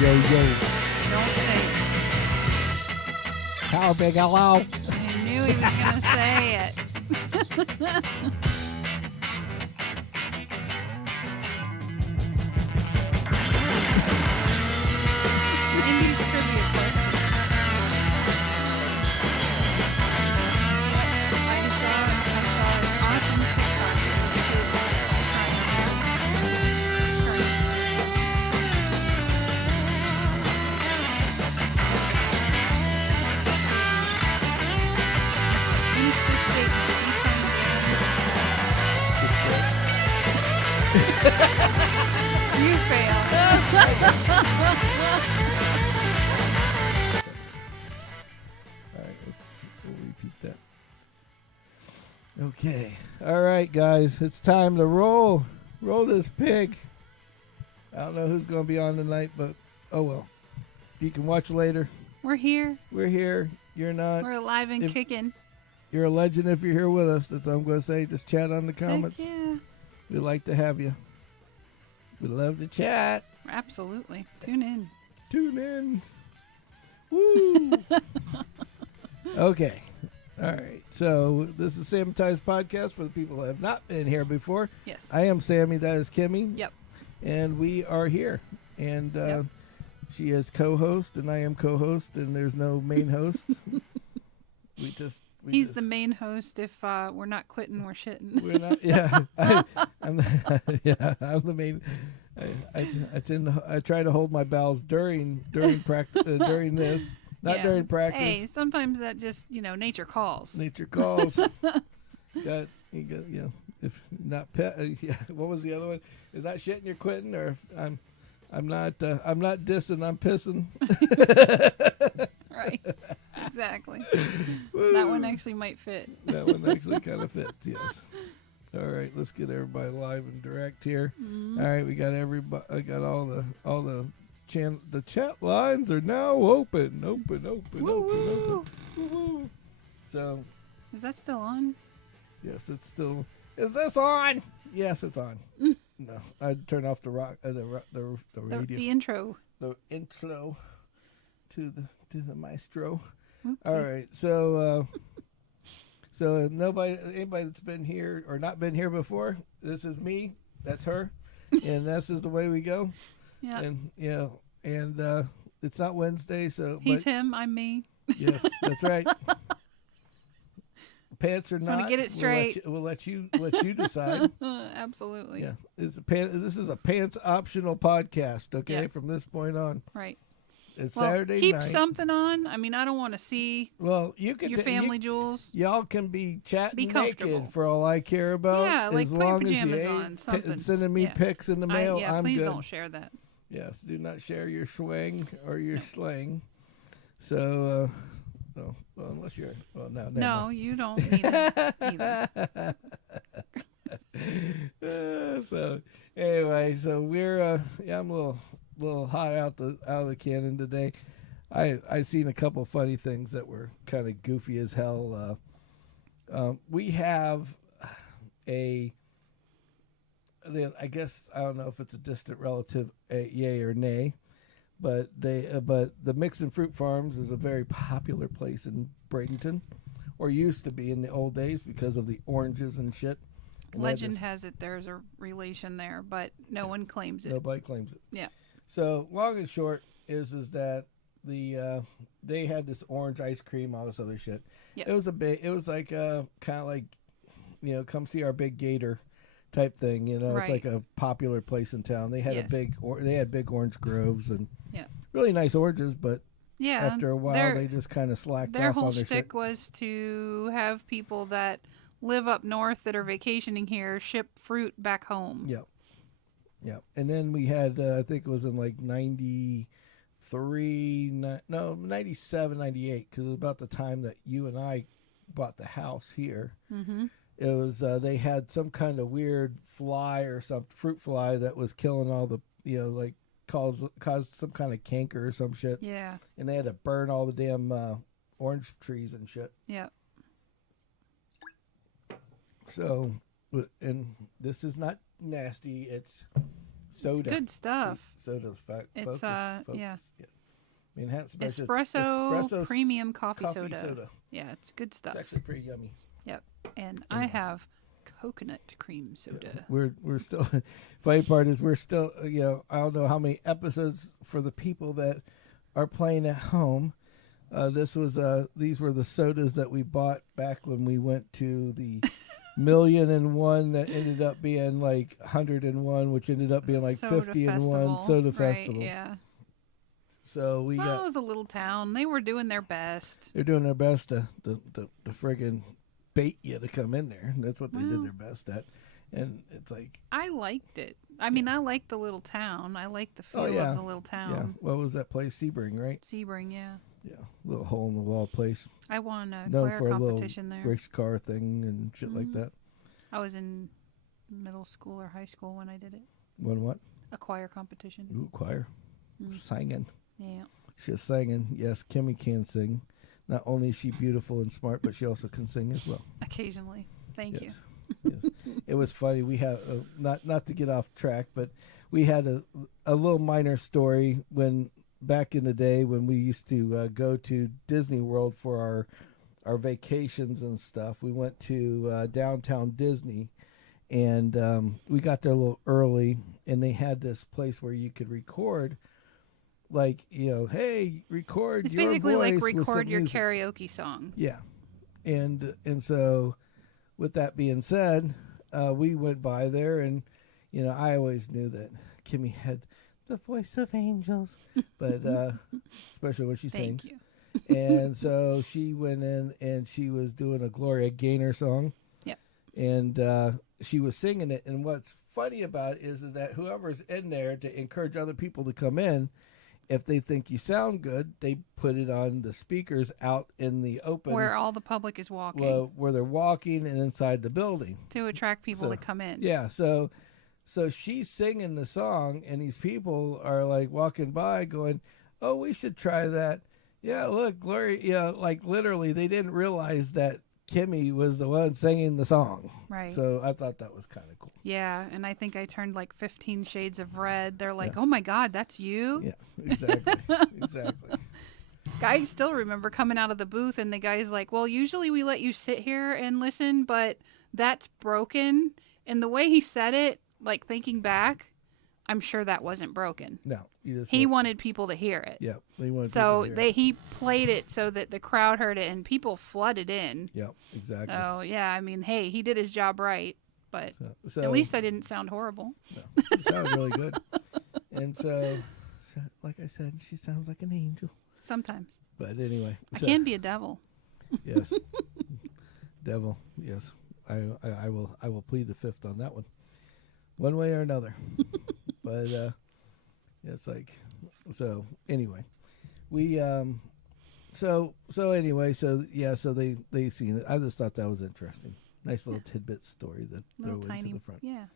yo. Don't say it. How big hello? I knew he was going to say it. Indies trivia question. I saw an awesome TikTok. You failed. Alright, we'll repeat that. Okay. Alright, guys. It's time to roll. Roll this pig. I don't know who's going to be on tonight, but oh well. You can watch later. We're here. We're here. You're not. We're alive and kicking. You're a legend if you're here with us. That's all I'm going to say. Just chat on the comments. Heck yeah. We'd like to have you. We'd love to chat. Absolutely. Tune in. Tune in. Woo! Okay. All right. So this is Sammitized Podcast for the people who have not been here before. Yes. I am Sammy. That is Kimmy. Yep. And we are here. And she is co-host, and I am co-host, and there's no main host. He's the main host. If we're not quitting, we're shitting. We're not. Yeah. I'm the main. I try to hold my bowels during practice during this, not during practice. Hey, sometimes that just nature calls. Nature calls. you got if not what was the other one? Is not shitting you're quitting, or if I'm not dissing, I'm pissing. Right. Exactly. That one actually might fit. That one actually kind of fits, yes. All right, let's get everybody live and direct here. Mm-hmm. All right, we got everybody. I got all the channel. The chat lines are now open. Open. Woo-hoo. So, is that still on? Yes, it's still. Is this on? Yes, it's on. No, I'd turn off the radio. The intro. The intro to the maestro. Oopsie. All right, so anybody that's been here or not been here before, this is me, that's her, and this is the way we go. Yeah. And it's not Wednesday, so he's him, I'm me. Yes, that's right. Pants or not, get it straight. We'll let you decide. Absolutely. Yeah, this is a pants optional podcast. Okay, yep. From this point on. Right. It's Saturday night. Keep something on. I mean, I don't want to see you can your family jewels. Y'all can be chatting naked for all I care about. Yeah, like as put your long pajamas as you on. Something. Sending me pics in the mail. I'm please good. Don't share that. Yes, do not share your swing or your slang. So, unless you're no, you don't need it either. So anyway, so we're I'm a little high out of the cannon today. I seen a couple of funny things that were kind of goofy as hell. We have I guess I don't know if it's a distant relative, yay or nay, but the Mix and Fruit Farms is a very popular place in Bradenton, or used to be in the old days because of the oranges and shit. And Legend has it there's a relation there, but no one claims it. Nobody claims it. Yeah. So long and short is that they had this orange ice cream, all this other shit. Yep. It was like kind of like come see our big gator type thing. Right. It's like a popular place in town. They had big orange groves and really nice oranges, but after a while they just kind of slacked off on their shit. Their whole shtick was to have people that live up north that are vacationing here ship fruit back home. Yep. Yeah, and then we had, I think it was in like 97, 98, because it was about the time that you and I bought the house here. Mm-hmm. It was, they had some kind of weird fly or some fruit fly that was killing all the, like caused some kind of canker or some shit. Yeah. And they had to burn all the damn orange trees and shit. Yeah. So, and this is not nasty. It's soda. It's good stuff. Soda's It's focus. yeah. Manhattan Special. Espresso premium coffee soda. soda. Yeah, it's good stuff. It's actually pretty yummy. Yep. And I have coconut cream soda. Yeah, we're still. Funny part is we're still. I don't know how many episodes for the people that are playing at home. These were the sodas that we bought back when we went to the 1,000,001 that ended up being like 101, which ended up being like Soda 50-1 soda right, festival. Yeah. So it was a little town. They were doing their best. They're doing their best to friggin' bait you to come in there. That's what they did their best at. And it's like, I liked it. I mean, I liked the little town. I liked the feel of the little town. Yeah. What was that place? Sebring, right? Sebring, yeah. Yeah. Little hole in the wall place. I won a Known choir for competition a little there. race car thing and shit like that. I was in middle school or high school when I did it. When what? A choir competition. Ooh, choir. Singing. Yeah. She's singing. Yes, Kimmy can sing. Not only is she beautiful and smart, but she also can sing as well. Occasionally. Thank you. Yes. It was funny. We have not to get off track, but we had a little minor story when back in the day when we used to go to Disney World for our vacations and stuff. We went to downtown Disney, and we got there a little early, and they had this place where you could record. Like, hey, record it's your basically voice like with record some your music. karaoke song. Yeah. And so with that being said, we went by there, and I always knew that Kimmy had the voice of angels, but especially when she sings. Thank you. And so she went in and she was doing a Gloria Gaynor song. Yep. And she was singing it, and what's funny about it is that whoever's in there to encourage other people to come in, if they think you sound good, they put it on the speakers out in the open. Where all the public is walking. Where they're walking and inside the building. To attract people to come in. Yeah, so she's singing the song, and these people are like walking by going, oh, we should try that. Yeah, look, Gloria, like literally they didn't realize that Kimmy was the one singing the song. Right. So I thought that was kind of cool. Yeah, and I think I turned like 15 shades of red. They're like, oh my God, that's you? Yeah, exactly. Exactly. I still remember coming out of the booth and the guy's like, well, usually we let you sit here and listen, but that's broken. And the way he said it, like thinking back, I'm sure that wasn't broken. No. He wanted people to hear it. Yeah. He wanted so people to hear it. he played it so that the crowd heard it and people flooded in. Yep, exactly. So, yeah, I mean, hey, he did his job right. But so at least I didn't sound horrible. No, she sounded really good. And so, like I said, she sounds like an angel. Sometimes. But anyway. I can be a devil. Yes. Devil, yes. I will plead the fifth on that one way or another. But it's like, so anyway, we so anyway, so they seen it. I just thought that was interesting. Nice little tidbit story that Little throw tiny, into the front. Yeah.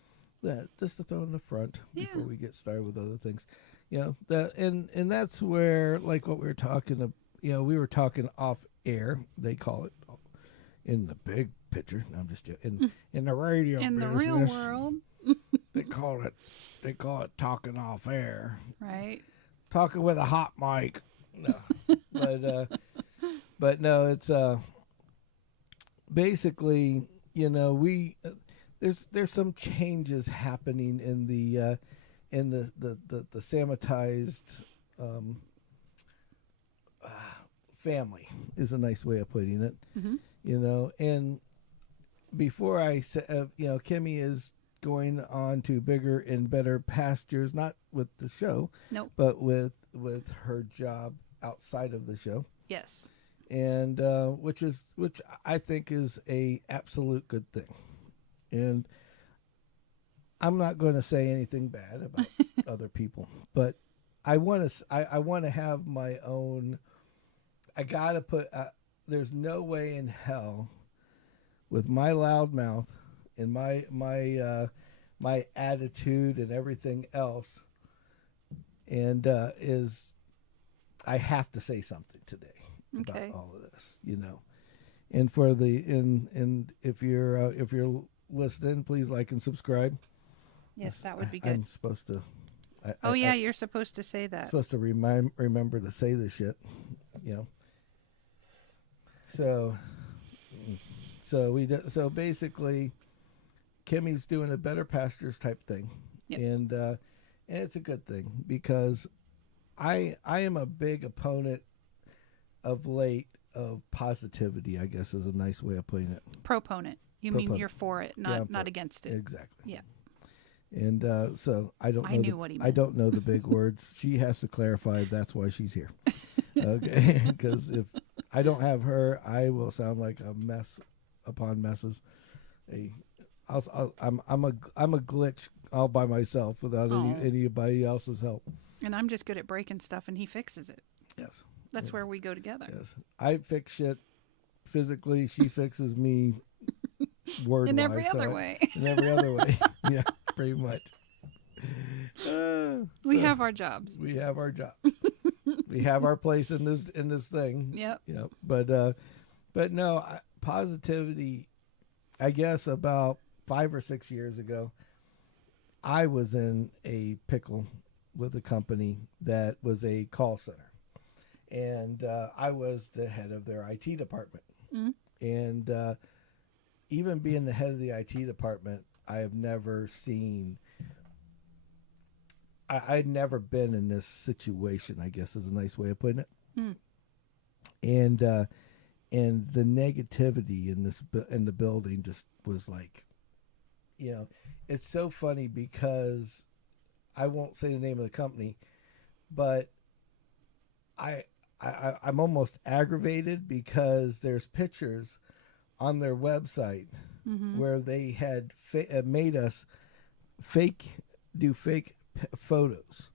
Just to throw in the front before Yeah. we get started with other things. That and that's where, like what we were talking we were talking off air, they call it in the big picture. No, I'm just joking. In the radio In the business, real world. they call it talking off air. Right. Talking with a hot mic. No. but no, it's basically, we there's some changes happening in the Sammitized family is a nice way of putting it. Mm-hmm. And before I said, Kimmy is going on to bigger and better pastures, not with the show, Nope. but with her job outside of the show. Yes. And which I think is a absolute good thing. And I'm not going to say anything bad about other people, but I want to have my own. I got to put. There's no way in hell, with my loud mouth and my attitude and everything else, and I have to say something today about all of this, And for and if you're listening, please like and subscribe. Yes, that would be good. I'm supposed to. You're supposed to say that. Supposed to remember to say this shit, you know. So basically, Kimmy's doing a Better Pastures type thing, Yep. and it's a good thing because I am a big opponent of late of positivity. I guess is a nice way of putting it. Proponent. You mean you're for it, not against it. Exactly. Yeah. And so I don't know. I knew what he meant. I don't know the big words. She has to clarify. That's why she's here. Okay, because if I don't have her, I will sound like a mess upon messes. I'm a glitch all by myself without anybody else's help. And I'm just good at breaking stuff, and he fixes it. Yes. That's where we go together. Yes. I fix shit physically. She fixes me word-wise. In every other way. In every other way. Yeah, pretty much. We have our jobs. We have our job. We have our place in this thing. Yep. Yep. But no, positivity. I guess about 5 or 6 years ago, I was in a pickle with a company that was a call center, and I was the head of their IT department. Mm-hmm. And even being the head of the IT department, I have never seen. I'd never been in this situation, I guess is a nice way of putting it. Mm. And the negativity in the building just was like, you know, it's so funny because I won't say the name of the company, but I'm almost aggravated because there's pictures on their website where they had made us do fake photos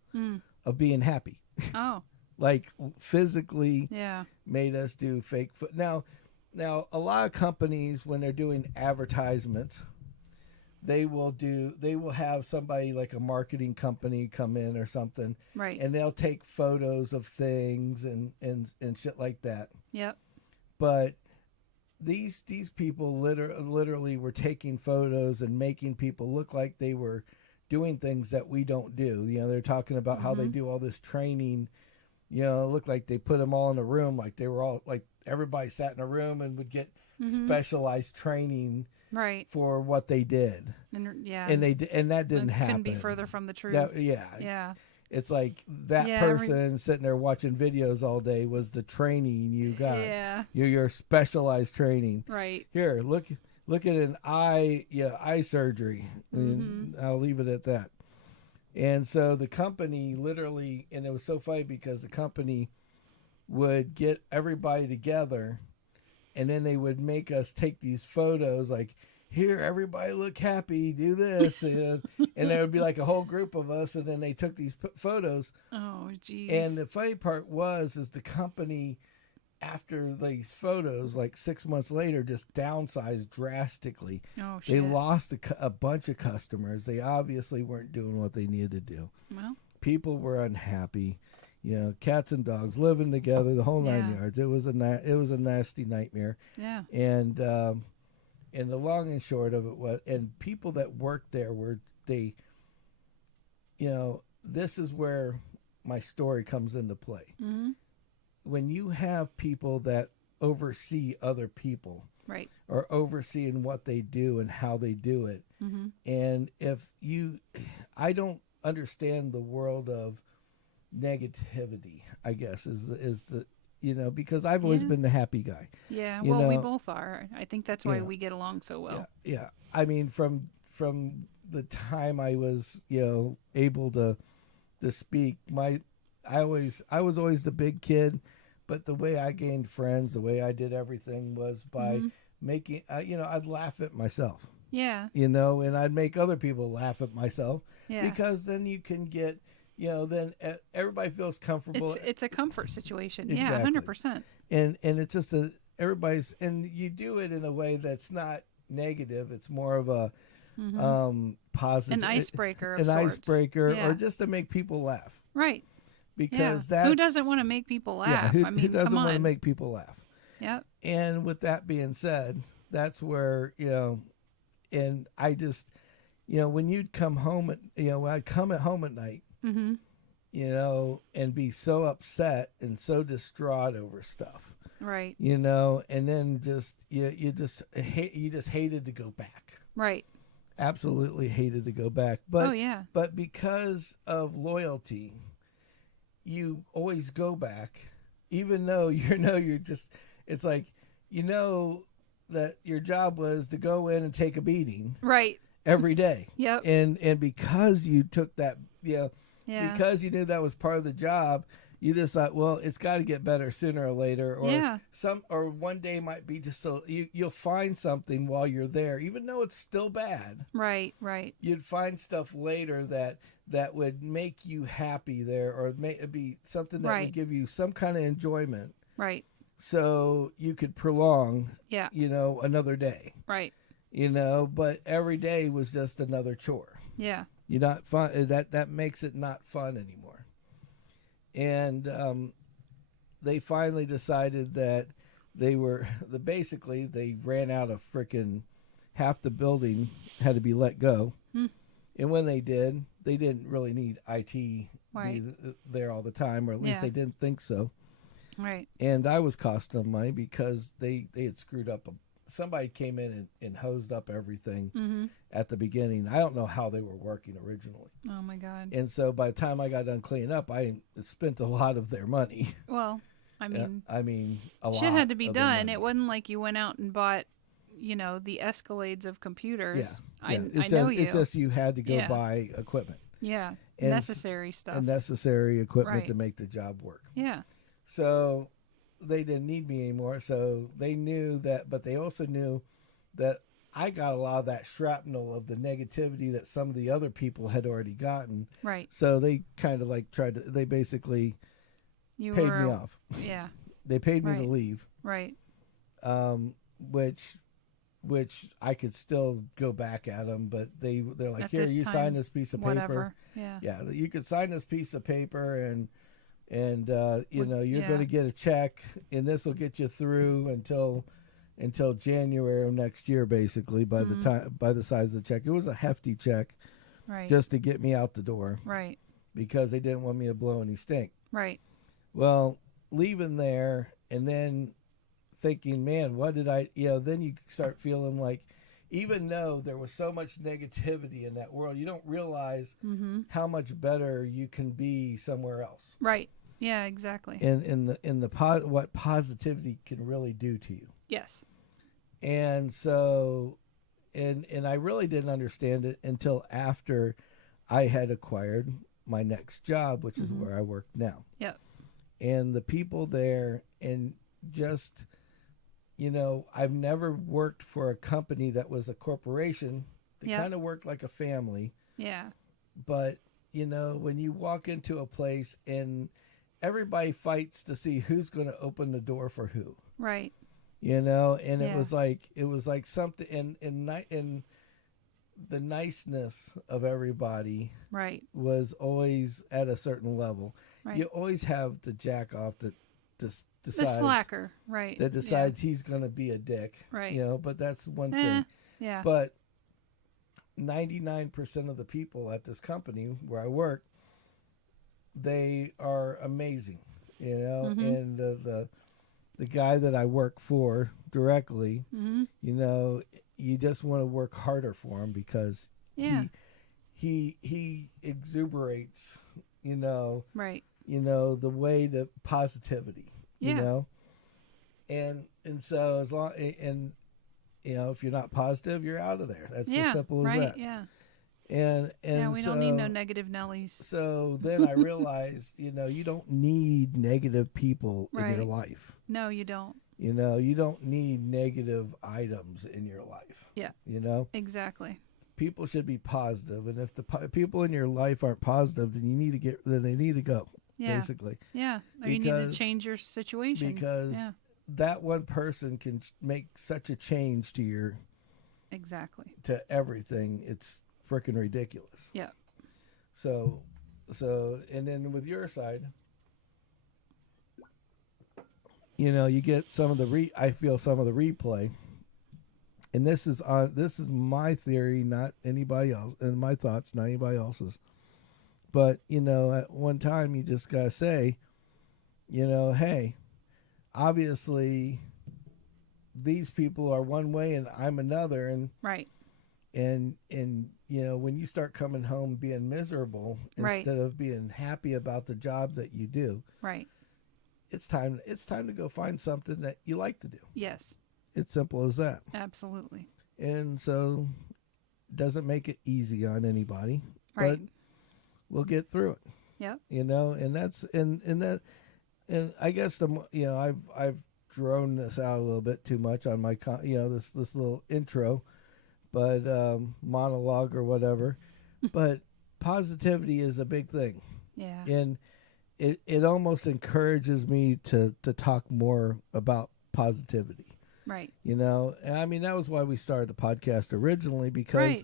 of being happy. Oh. Like physically Yeah. made us do fake now a lot of companies, when they're doing advertisements, they will have somebody like a marketing company come in or something. Right. And they'll take photos of things and shit like that. Yep. But these people literally were taking photos and making people look like they were doing things that we don't do. You know, they're talking about how they do all this training. You know, it looked like they put them all in a room, like they were all like everybody sat in a room and would get specialized training for what they did. And that didn't happen. Couldn't be further from the truth. Yeah. It's like that person sitting there watching videos all day was the training you got. Yeah. Your specialized training. Right. Here, look at an eye surgery. And I'll leave it at that. And so the company literally, and it was so funny because the company would get everybody together and then they would make us take these photos like, here, everybody look happy, do this. And there would be like a whole group of us. And then they took these photos. Oh, geez. And the funny part is the company, after these photos, like 6 months later, just downsized drastically. Oh, shit. They lost a bunch of customers. They obviously weren't doing what they needed to do. Well, people were unhappy. You know, cats and dogs living together, the whole 9 yards. It was a nasty nightmare. Yeah. And the long and short of it was, and people that worked there this is where my story comes into play. Mm-hmm. When you have people that oversee other people, right, or overseeing what they do and how they do it, and I don't understand the world of negativity, I guess is the because I've always been the happy guy. Yeah, well, we both are. I think that's why we get along so well. Yeah. I mean, from the time I was able to speak, I was always the big kid. But the way I gained friends, the way I did everything was by making, I'd laugh at myself. Yeah. And I'd make other people laugh at myself. Yeah. Because then you can get, then everybody feels comfortable. It's a comfort situation. Exactly. Yeah, 100%. And it's just and you do it in a way that's not negative. It's more of a positive. An icebreaker of an sorts. Icebreaker, or just to make people laugh. Right. Because who doesn't want to make people laugh? Who doesn't want to make people laugh? Yep. And with that being said, that's where and I just when you'd come home when I'd come at home at night, Mm-hmm. and be so upset and so distraught over stuff, Right. and then you just hated to go back. Right. Absolutely hated to go back. But Oh yeah. but because of loyalty, you always go back, even though you're just. It's like that your job was to go in and take a beating Right. every day. Yep. And because you took that, Yeah. because you knew that was part of the job, you just thought, well, it's got to get better sooner or later, or Yeah. or one day might be just you'll find something while you're there, even though it's still bad. Right. Right. You'd find stuff later that would make you happy there, or be something that Right. would give you some kind of enjoyment, Right. so you could prolong, Yeah. another day, Right. but every day was just another chore. Yeah. You're not fun. That makes it not fun anymore. And they finally decided that basically they ran out of frickin' half the building had to be let go. Hmm. And when they did, they didn't really need IT Right. there all the time, or at least Yeah. they didn't think so. Right. And I was costing them money because they had screwed up. Somebody came in and hosed up everything Mm-hmm. at the beginning. I don't know how they were working originally. Oh my God. And so by the time I got done cleaning up, I spent a lot of their money. Well, I mean, A lot. shit had to be of their done. money. It wasn't like you went out and bought, the Escalades of computers. Yeah. I It's know just, you. It's just you had to go Yeah. buy equipment. Yeah. And Necessary stuff. And necessary equipment Right. to make the job work. Yeah. So they didn't need me anymore. So they knew that, but they also knew that I got a lot of that shrapnel of the negativity that some of the other people had already gotten. Right. So they kind of they basically You paid were. me off. Yeah. They paid me to Right. leave, Right. which I could still go back at them, but they're like, At here, this you time, sign this piece of paper. Whatever. Yeah. Yeah, you could sign this piece of paper, and you're yeah. going to get a check, and this will get you through until January of next year, basically. By Mm-hmm. the size of the check, it was a hefty check Right. just to get me out the door, Right. because they didn't want me to blow any stink. Right. Well, leaving there and then thinking, man, what did I? Then you start feeling like, even though there was so much negativity in that world, you don't realize Mm-hmm. how much better you can be somewhere else. Right. Yeah. Exactly. And what positivity can really do to you. Yes. And so, and I really didn't understand it until after I had acquired my next job, which is Mhm. where I work now. Yep. And the people there, and just, I've never worked for a company that was a corporation. They Yep. kind of worked like a family. Yeah. But, when you walk into a place and everybody fights to see who's going to open the door for who, Right. and Yeah. it was like something, and the niceness of everybody Right. was always at a certain level. Right. You always have the jack off that just The decides slacker. Right. that decides he's going to be a dick. Right. But that's one Yeah. thing. Yeah. But 99% of the people at this company where I work, they are amazing, Mhm. and the guy that I work for directly, Mm-hmm. you just want to work harder for him, because Yeah. he exuberates, Right. the way to positivity, Yeah. and so as long, and if you're not positive, you're out of there. That's Yeah. as simple as Right. that. Yeah. And Yeah. We don't need no so- negative Nellies. So then I realized, you don't need negative people in your Right. life. No, you don't. You don't need negative items in your life. Yeah. Exactly. People should be positive, and if the people in your life aren't positive, then they need to go. Yeah. Basically, Yeah. Or you need to Because- change your situation. because Yeah. that one person can make such a change to Exactly. everything. It's freaking ridiculous. Yeah. So, and then with your side, you get some of the I feel some of the replay, and this is my theory, not anybody else, and my thoughts, not anybody else's. But at one time, you just gotta say, hey, obviously, these people are one way and I'm another, and right. And when you start coming home being miserable instead of being happy about the job that you do, right, it's time to go find something that you like to do. Yes. It's simple as that. Absolutely. And so it doesn't make it easy on anybody, right. but we'll get through it. Yep. And that's and I guess I've drone this out a little bit too much on my this little intro, but monologue or whatever. But positivity is a big thing. Yeah. And it almost encourages me to talk more about positivity. Right. I mean, that was why we started the podcast originally, because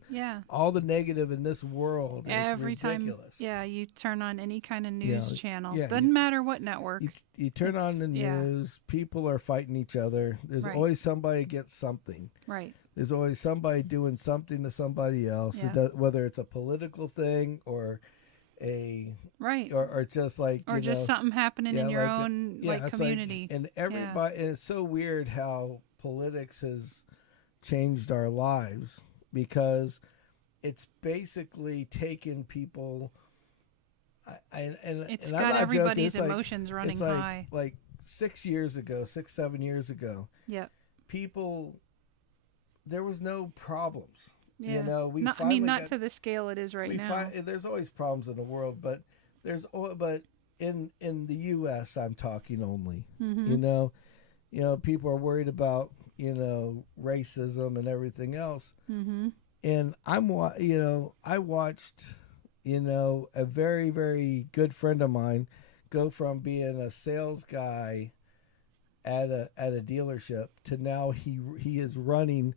all the negative in this world is every ridiculous. Time, you turn on any kind of news channel, yeah, doesn't matter what network. You turn on the news, people are fighting each other. There's always somebody against something. Right. There's always somebody doing something to somebody else, whether it's a political thing or or just like just something happening in your own community. And everybody, and it's so weird how politics has changed our lives, because it's basically taken people. It's got everybody's emotions running high. Like 6, 7 years ago. Yeah. People, there was no problems. Yeah. Not to the scale it is right now. There's always problems in the world, but in the U.S. I'm talking only. Mm-hmm. People are worried about racism and everything else. Mm-hmm. And I watched a very, very good friend of mine go from being a sales guy at a dealership to now he is running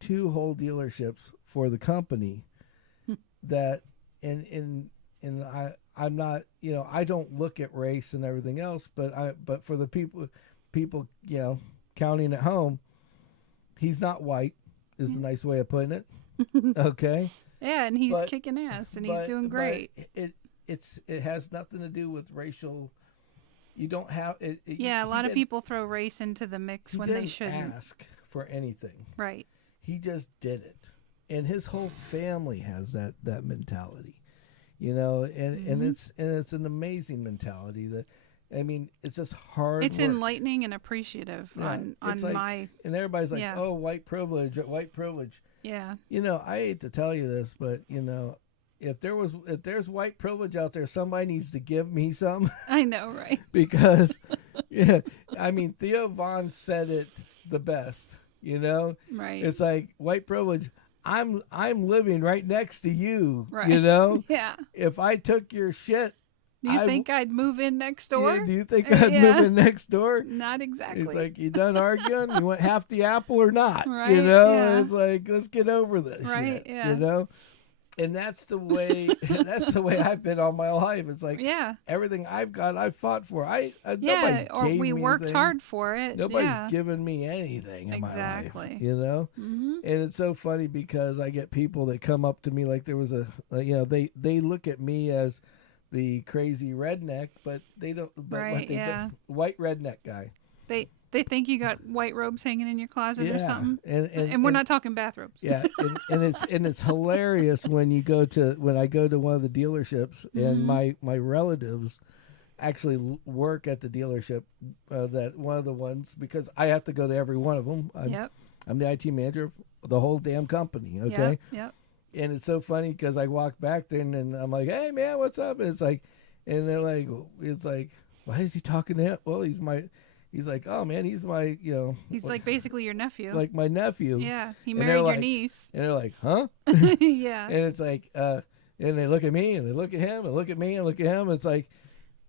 2 whole dealerships for the company. That and I'm not, I don't look at race and everything else, but for the people counting at home, he's not white is the nice way of putting it. Okay. Yeah, and he's kicking ass and he's doing great. It has nothing to do with racial. You don't have it. A lot of people throw race into the mix when they shouldn't ask for anything. Right. He just did it, and his whole family has that mentality, and it's an amazing mentality. That, I mean, it's just hard. It's work. Enlightening and appreciative on my. And everybody's like, "Oh, white privilege, white privilege." Yeah. I hate to tell you this, but if there's white privilege out there, somebody needs to give me some. I know, right? Because, I mean, Theo Von said it the best. Right. It's like white privilege. I'm living right next to you. Right. Yeah. If I took your shit, do you think I'd move in next door? Yeah, do you think I'd move in next door? Not exactly. It's like, you done arguing? You want half the apple or not? Right. Yeah. It's like, let's get over this. Right. Shit, Yeah. And that's the way I've been all my life. It's like, everything I've got, I've fought for. We worked hard for it. Nobody's given me anything in my life. Mm-hmm. And it's so funny because I get people that come up to me like there was they look at me as the crazy redneck, but they don't. But white redneck guy. They think you got white robes hanging in your closet or something, and we're not talking bathrobes. Yeah, and it's hilarious when I go to one of the dealerships, and my relatives actually work at the dealership, that one of the ones, because I have to go to every one of them. I'm the IT manager of the whole damn company. Okay. Yep. And it's so funny because I walk back there and I'm like, "Hey man, what's up?" And it's like, and they're like, "It's like, why is he talking to him?" Well, he's like, "Oh man, he's my, He's like basically your nephew. Like my nephew." Yeah, he married your niece. And they're like, "Huh?" Yeah. And it's like, and they look at me and they look at him and look at me and look at him. It's like,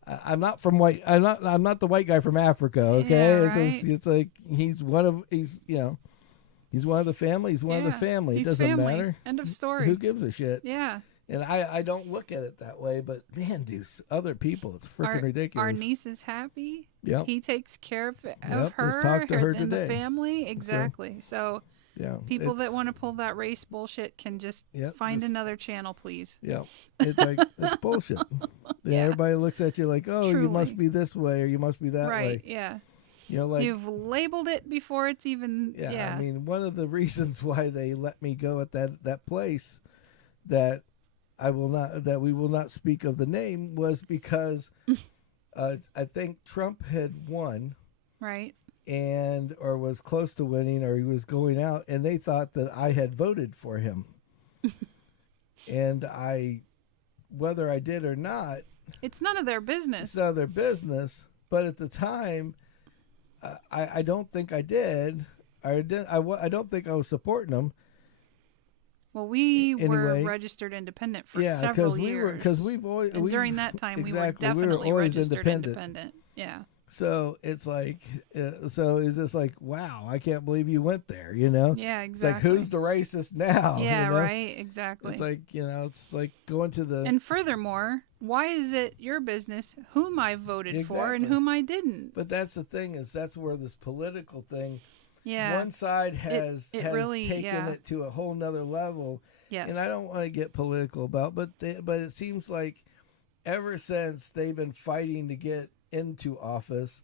I'm not the white guy from Africa. Okay, yeah, right. It's like he's one of the family. He's one of the family. It doesn't matter. End of story. Who gives a shit? Yeah. And I don't look at it that way, but man, other people, it's freaking ridiculous. Our niece is happy. Yep. He takes care of her, Let's talk to her and today. the family. Exactly. So Yeah. People that want to pull that race bullshit can just find another channel, please. Yeah. It's like, it's bullshit. Yeah. Everybody looks at you like, oh, you must be this way or you must be that way. Right, yeah. You know, like, you've labeled it before it's even, yeah. I mean, one of the reasons why they let me go at that place that we will not speak of the name was because I think Trump had won. Right. Or was close to winning, or he was going out, and they thought that I had voted for him. And whether I did or not, it's none of their business. It's none of their business. But at the time, I don't think I did. I don't think I was supporting them. Well, we were registered independent for several years. Because we've always, and during that time, we were definitely registered independent. Yeah. So it's like, so it's just like, wow, I can't believe you went there, you know? Yeah, exactly. It's like, who's the racist now? Yeah, you know? right, exactly. It's like, you know, it's like going to the... And furthermore, why is it your business whom I voted for and whom I didn't? But that's the thing, is that's where this political thing, yeah, one side has really, taken it to a whole nother level. Yes. And I don't want to get political about, but it seems like ever since they've been fighting to get into office,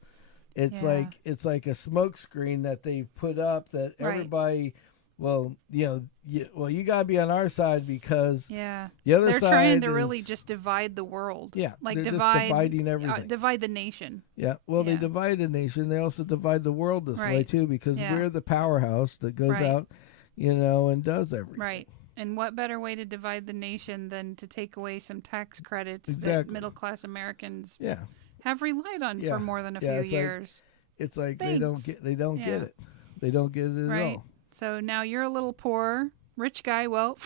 it's like a smokescreen that they've put up that everybody, well, you know, you gotta be on our side because the other they're side trying to really just divide the world. Yeah, like they're dividing everything. Divide the nation. Yeah, well, they divide the nation. They also divide the world this way too because we're the powerhouse that goes out, you know, and does everything. Right. And what better way to divide the nation than to take away some tax credits that middle-class Americans have relied on for more than a few years? It's like they don't get it. They don't get it at all. So now you're a little poor, rich guy. Well,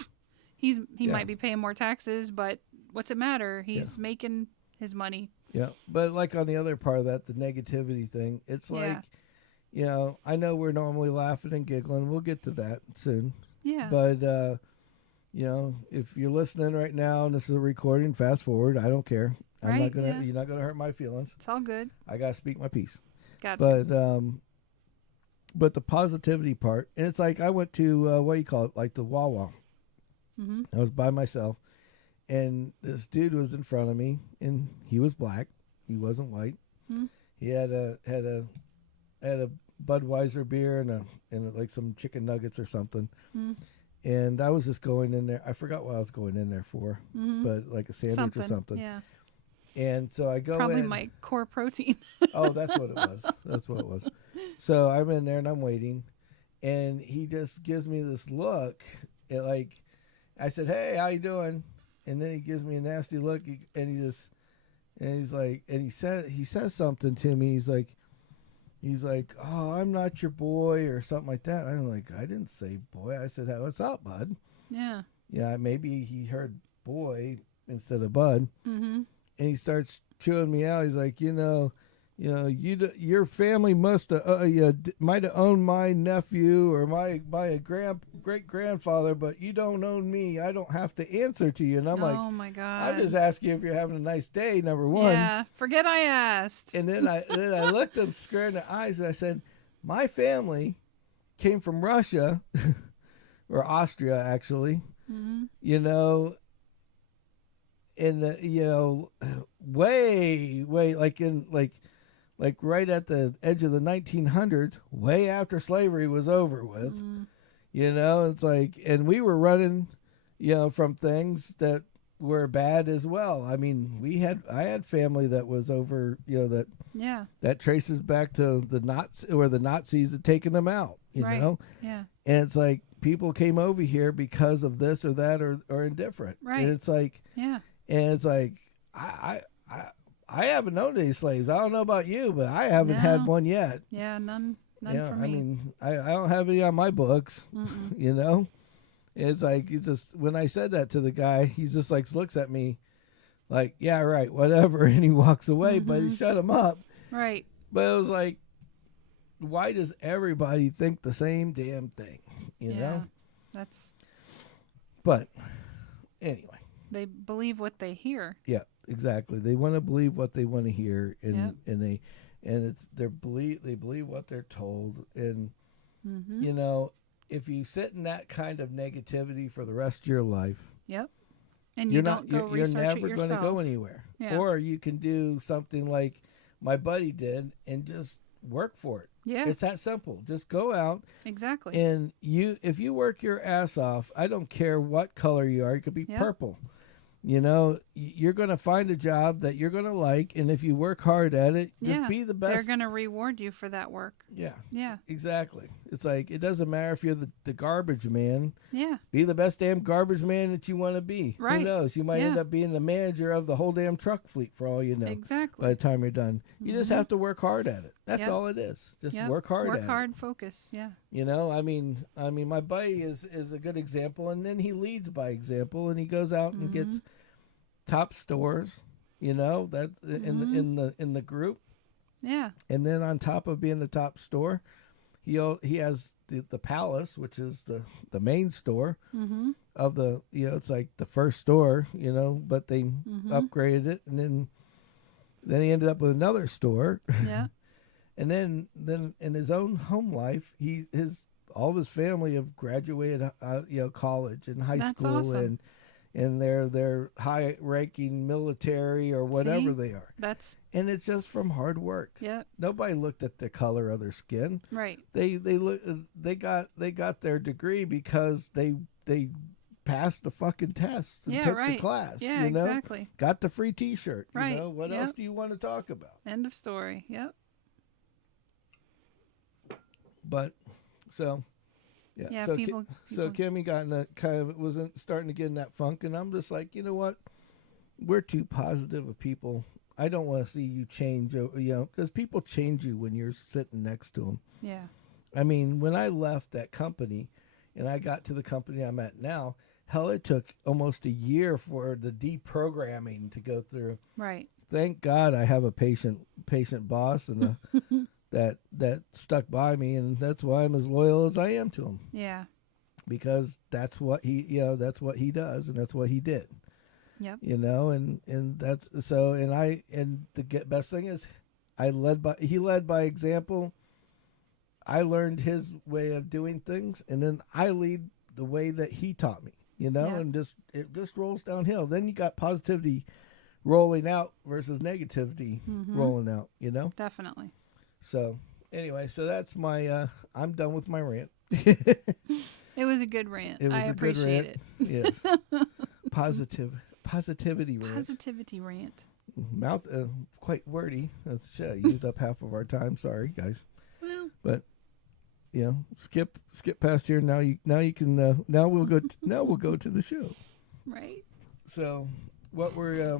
he might be paying more taxes, but what's it matter? He's making his money. Yeah, but like on the other part of that, the negativity thing, it's like, you know, I know we're normally laughing and giggling. We'll get to that soon. Yeah. But, you know, if you're listening right now and this is a recording, fast forward. I don't care. I'm not gonna. You're not gonna hurt my feelings. It's all good. I gotta speak my piece. Gotcha. But the positivity part, and it's like I went to what do you call it, like the Wawa. Mm-hmm. I was by myself, and this dude was in front of me, and he was black. He wasn't white. Mm-hmm. He had a Budweiser beer and like some chicken nuggets or something. Mm-hmm. And I was just going in there. I forgot what I was going in there for, but like a sandwich or something. Yeah. And so I go Probably in. my core protein. Oh, that's what it was. That's what it was. So I'm in there and I'm waiting. And he just gives me this look. Like, I said, hey, how you doing? And then he gives me a nasty look. And he's like, and he says something to me. He's like, oh, I'm not your boy or something like that. I'm like, I didn't say boy. I said, hey, what's up, bud? Yeah. Yeah, maybe he heard boy instead of bud. Mm-hmm. And he starts chewing me out. He's like, your family might have owned my nephew or my great grandfather, but you don't own me. I don't have to answer to you. And I'm like, oh my God, I'm just asking if you're having a nice day. Number one. Yeah, forget I asked. And then I looked him square in the eyes and I said, my family came from Russia or Austria, actually. Mm-hmm. You know. In the way like right at the edge of the 1900s, way after slavery was over with, it's like, and we were running, from things that were bad as well. I mean, I had family that was over, that traces back to the Nazis had taken them out, you know, yeah, and it's like people came over here because of this or that or indifferent, right? And it's like, yeah. And it's like, I haven't known any slaves. I don't know about you, but I haven't had one yet. Yeah, none for me. I mean, I don't have any on my books, It's like, when I said that to the guy, he just like looks at me like, yeah, right, whatever. And he walks away, but he shut him up. Right. But it was like, why does everybody think the same damn thing? You know? But anyway. They believe what they hear. Yeah, exactly. They want to believe what they want to hear, and they believe what they're told, and if you sit in that kind of negativity for the rest of your life, Yep. And you're don't go you're research never it going to yourself. go anywhere. Yeah. Or you can do something like my buddy did and just work for it. Yeah. It's that simple. Just go out. Exactly. And if you work your ass off, I don't care what color you are. It could be Yep. purple. You know, you're going to find a job that you're going to like, and if you work hard at it, just be the best. They're going to reward you for that work. Yeah. Yeah. Exactly. It's like, it doesn't matter if you're the garbage man. Yeah. Be the best damn garbage man that you want to be. Right. Who knows? You might end up being the manager of the whole damn truck fleet for all you know. Exactly. By the time you're done. You just have to work hard at it. That's all it is. Just work hard at it. Work hard, focus. Yeah. You know, I mean, my buddy is a good example, and then he leads by example, and he goes out and gets top stores, you know, that in the group. Yeah. And then on top of being the top store, he has the Palace, which is the main store of the, you know, it's like the first store, you know, but they upgraded it, and then he ended up with another store. Yeah. And then in his own home life, all of his family have graduated, you know, college and high That's school, awesome. and they're high-ranking military or whatever they are. And it's just from hard work. Yeah. Nobody looked at the color of their skin. Right. They got their degree because they passed the fucking test and took the class. Yeah, you know? exactly. Got the free T-shirt. Right. You know? What else do you want to talk about? End of story. Yep. But so. Yeah. So Kimmy got in a wasn't starting to get in that funk, and I'm just like, you know what? We're too positive of people. I don't want to see you change, you know, because people change you when you're sitting next to them. Yeah. I mean, when I left that company, and I got to the company I'm at now, hell, it took almost a year for the deprogramming to go through. Right. Thank God I have a patient boss and that stuck by me, and that's why I'm as loyal as I am to him. Yeah. Because that's what he does, and that's what he did. Yep. You know, and that's so, and the best thing is, he led by example. I learned his way of doing things, and then I lead the way that he taught me. You know, and it just rolls downhill. Then you got positivity rolling out versus negativity rolling out. You know, definitely. So anyway, so that's my. I'm done with my rant. It was a good rant. I appreciate it. Yes. Positivity rant. Positivity rant. Mouth quite wordy. I used up half of our time. Sorry, guys. Well, but you know, skip past here. Now you can. Now we'll go to the show. Right. So what we're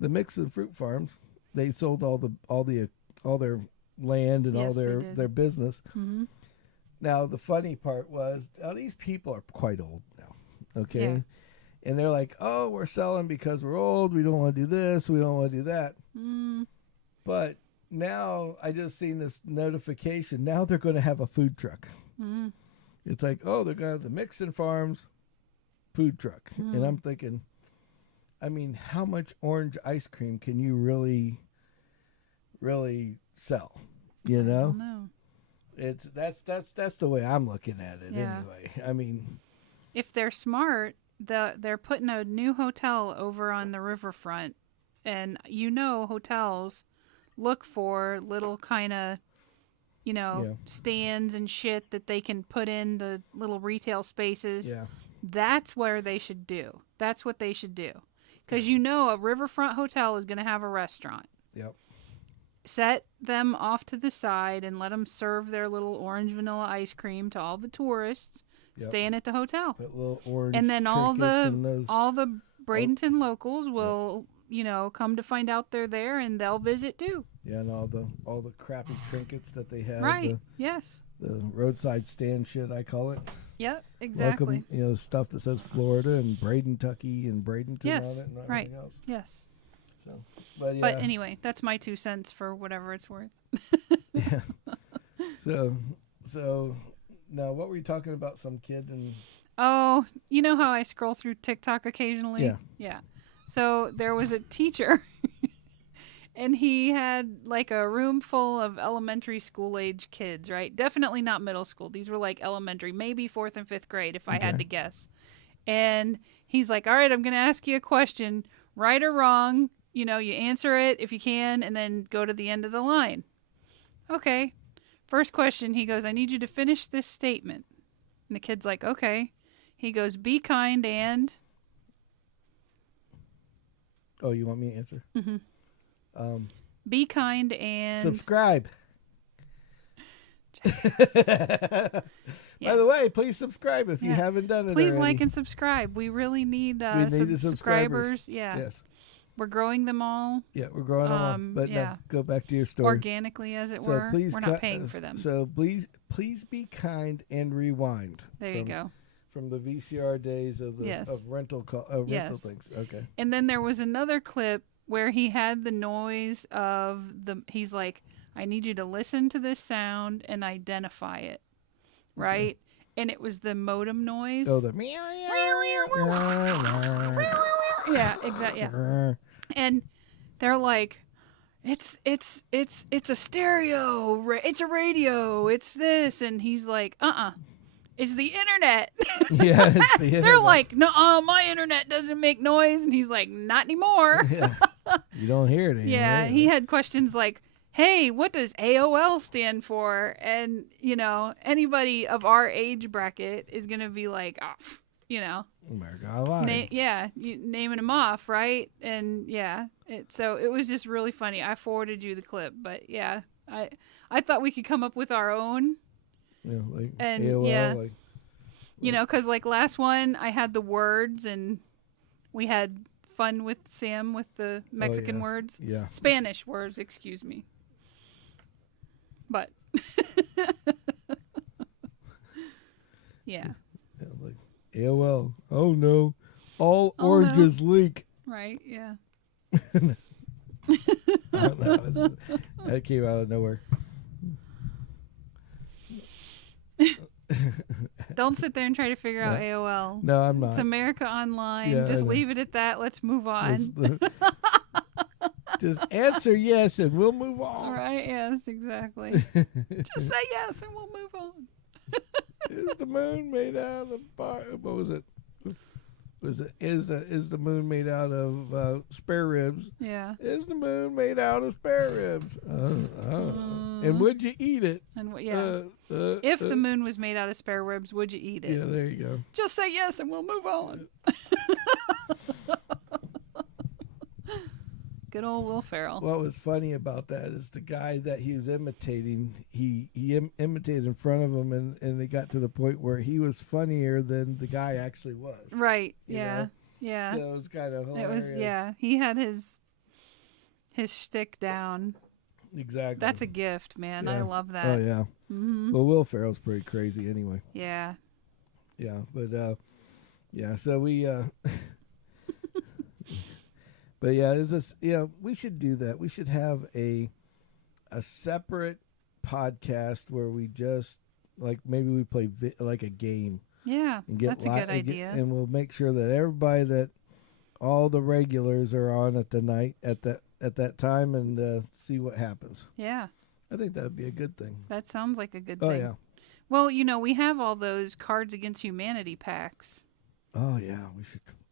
the Mix and Fruit Farms. They sold all their land and all their business. Mm-hmm. Now the funny part was, these people are quite old now. Okay. Yeah. And they're like, oh, we're selling because we're old. We don't want to do this. We don't want to do that. Mm. But now I just seen this notification. Now they're going to have a food truck. Mm. It's like, oh, they're going to have the Mixon Farms food truck. Mm. And I'm thinking, I mean, how much orange ice cream can you really sell? You know? I don't know. That's the way I'm looking at it anyway. I mean, if they're smart, they're putting a new hotel over on the riverfront, and hotels look for little kind of stands and shit that they can put in the little retail spaces. Yeah. That's where they should do. That's what they should do. Because a riverfront hotel is going to have a restaurant. Yep. Set them off to the side and let them serve their little orange vanilla ice cream to all the tourists staying at the hotel. Put little orange and then all the Bradenton locals will, come to find out they're there, and they'll visit too. Yeah, and all the crappy trinkets that they have. Right. Yes. The roadside stand shit, I call it. Yep, exactly. Welcome, stuff that says Florida and Bradentucky and Bradenton on it and everything else. Yes. So, but anyway, that's my 2 cents for whatever it's worth. Yeah. So now what were you talking about? Some kid and. Oh, you know how I scroll through TikTok occasionally? Yeah. Yeah. So there was a teacher, And he had like a room full of elementary school age kids, right? Definitely not middle school. These were like elementary, maybe 4th and 5th grade if I had to guess. And he's like, all right, I'm going to ask you a question, right or wrong. You know, you answer it if you can, and then go to the end of the line. Okay. First question, he goes, I need you to finish this statement. And the kid's like, okay. He goes, be kind and... Oh, you want me to answer? Mm-hmm. Be kind and... Subscribe. Yeah. By the way, please subscribe if you haven't done it Please already. like and subscribe. We really need, some subscribers. Yeah. Yes. We're growing them all. Yeah, we're growing them all. But no, go back to your story. Organically, as it were. Please we're not paying for them. So please be kind and rewind. There you go. From the VCR days of the of rental things. Okay. And then there was another clip where he had the noise of he's like, I need you to listen to this sound and identify it. Right? Okay. And it was the modem noise. Oh, the yeah, exactly. Yeah. And they're like, it's a stereo. It's a radio. It's this. And he's like, it's the internet. Yeah, it's the internet. They're like, no, my internet doesn't make noise. And he's like, not anymore. Yeah. You don't hear it anymore. Yeah, he had questions like, hey, what does AOL stand for? And, you know, anybody of our age bracket is going to be like, you know. America Online. Naming them off, right? And, so it was just really funny. I forwarded you the clip, but, yeah, I thought we could come up with our own. Yeah, like and, AOL. You know, because, like, last one, I had the words, and we had fun with Sam with the Mexican words. Yeah. Spanish words, excuse me. But yeah, like AOL. Oh no, all oranges leak. Right? Yeah. I don't know. That came out of nowhere. Don't sit there and try to figure out AOL. No, I'm not. It's America Online. Yeah, just leave it at that. Let's move on. Just answer yes and we'll move on. All right, yes, exactly. Just say yes and we'll move on. Is the moon made out of what was it? Is the moon made out of spare ribs? Yeah. Is the moon made out of spare ribs? And would you eat it? And if the moon was made out of spare ribs, would you eat it? Yeah, there you go. Just say yes and we'll move on. Good old Will Ferrell. What was funny about that is the guy that he was imitating, he imitated in front of him, and it got to the point where he was funnier than the guy actually was. Right. Yeah. Know? Yeah. So it was kind of hilarious. It was, he had his shtick down. Exactly. That's a gift, man. Yeah. I love that. Oh, yeah. Mm-hmm. Well, Will Ferrell's pretty crazy anyway. Yeah. Yeah, but, so we, but yeah, it's just, we should do that. We should have a separate podcast where we just, like, maybe we play like a game. Yeah, and that's a good idea. And we'll make sure that everybody, that all the regulars are on at that time, and see what happens. Yeah. I think that would be a good thing. That sounds like a good thing. Oh, yeah. Well, we have all those Cards Against Humanity packs. Oh, yeah.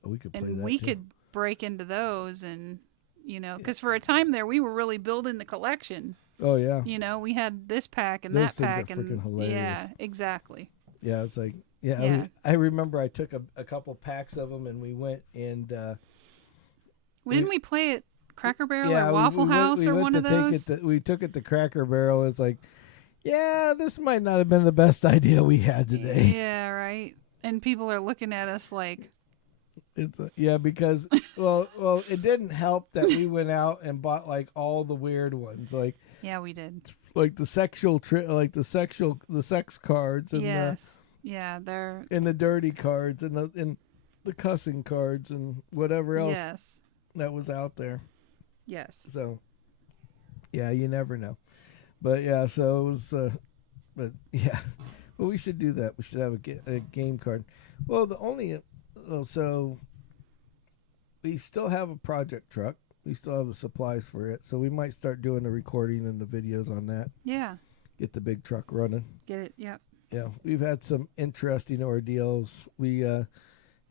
We could play that, and we could break into those, and because for a time there we were really building the collection. Oh yeah. We had this pack and those that pack, things are freaking hilarious. Yeah, exactly. Yeah, it's like I remember I took a couple packs of them, and we went and didn't we play at Cracker Barrel or Waffle House or one of those? We took it to Cracker Barrel. It's like, this might not have been the best idea we had today. Yeah, right. And people are looking at us like. Because it didn't help that we went out and bought like all the weird ones, like we did, like the sexual the sex cards, and they're and the dirty cards, and the cussing cards, and whatever else that was out there. Yes. So you never know, but so it was, but well, we should do that. We should have a game card. Well, so we still have a project truck. We still have the supplies for it, so we might start doing the recording and the videos on that. Yeah. Get the big truck running. Get it? Yep. Yeah, we've had some interesting ordeals. We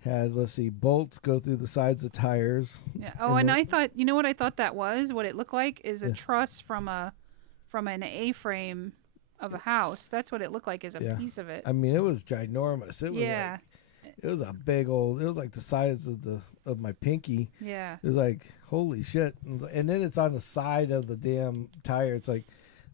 had, let's see, bolts go through the sides of tires. Yeah. Oh, and I thought, you know what I thought that was? What it looked like is a truss from an A-frame of a house. That's what it looked like, as a piece of it. I mean, it was ginormous. It was like, it was a big old. It was like the size of my pinky. Yeah. It was like, holy shit! And then it's on the side of the damn tire. It's like,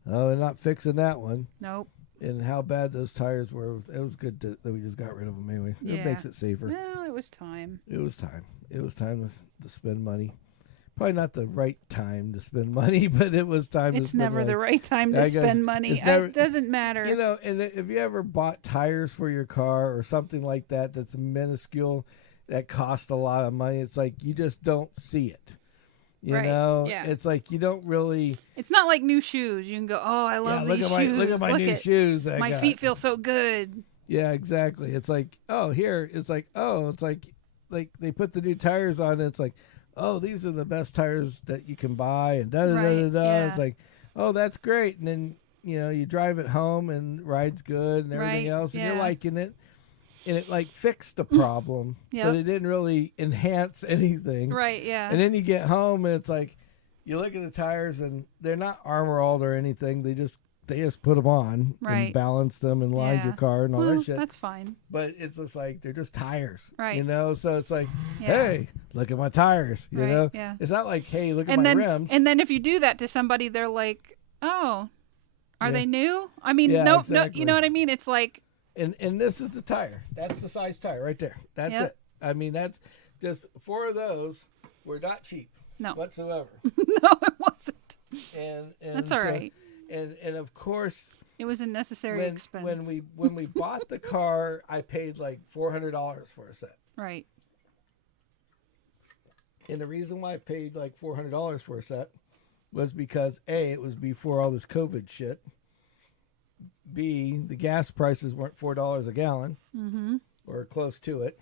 oh, they're not fixing that one. Nope. And how bad those tires were. It was good that we just got rid of them anyway. Yeah. It makes it safer. Well, it was time. It was time. It was time to spend money. Probably not the right time to spend money, but it was time to spend money. It's never the right time to spend money. It doesn't matter. You know, and if you ever bought tires for your car or something like that that's minuscule, that cost a lot of money, it's like you just don't see it. You know? Yeah. It's like you don't really... It's not like new shoes. You can go, oh, I love these shoes. Look at my new shoes. My feet feel so good. Yeah, exactly. It's like, oh, here. It's like, oh, it's like they put the new tires on and it's like, oh, these are the best tires that you can buy, and da-da-da-da-da. Yeah. It's like, oh, that's great. And then, you know, you drive it home and it rides good and everything else, and you're liking it. And it, like, fixed the problem, but it didn't really enhance anything. Right, yeah. And then you get home, and it's like, you look at the tires, and they're not armor-all or anything. They just put them on and balance them and lined your car and all that shit. That's fine. But it's just like, they're just tires. Right. You know? So it's like, hey, look at my tires. You know? Yeah. It's not like, hey, look at my rims. And then if you do that to somebody, they're like, oh, are they new? I mean, exactly. no, you know what I mean? It's like... And this is the tire. That's the size tire right there. That's it. I mean, that's just 4 of those were not cheap. No. Whatsoever. No, it wasn't. And that's all right. And of course, it was a necessary expense. When we bought the car, I paid like $400 for a set. Right. And the reason why I paid like $400 for a set was because A, it was before all this COVID shit. B, the gas prices weren't $4 a gallon, or close to it,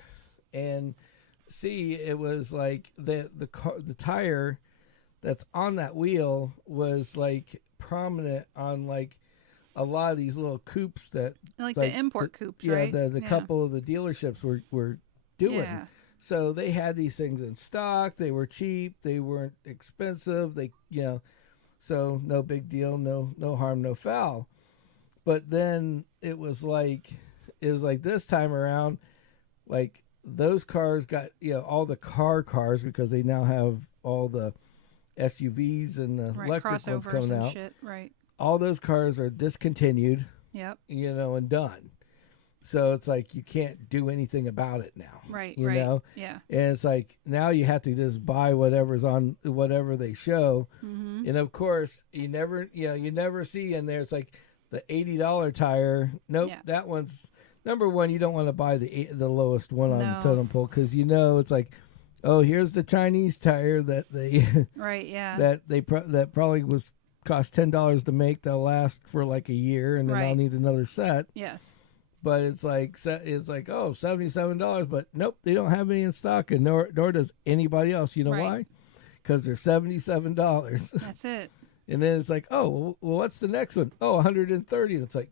and C, it was like the tire that's on that wheel was like prominent on like a lot of these little coupes that like the import coupes, right? Yeah, the couple of the dealerships were doing. Yeah. So they had these things in stock. They were cheap. They weren't expensive. So no big deal. No harm, no foul. But then it was like this time around, like those cars got, all the cars, because they now have all the SUVs and the electric ones coming out. Shit. Right. All those cars are discontinued. Yep. And done. So it's like you can't do anything about it now. Right. You know? Yeah. And it's like now you have to just buy whatever's on whatever they show. Mm-hmm. And of course, you never see in there. It's like the $80 tire. Nope, that one's number one. You don't want to buy the lowest one on the totem pole, because it's like, oh, here's the Chinese tire that they that probably cost $10 to make. They'll last for like a year, and then I'll need another set. Yes. But it's like oh, $77, but nope, they don't have any in stock, and nor does anybody else. You know why? Because they're $77. That's it. And then it's like, oh, well, what's the next one? Oh, $130. It's like,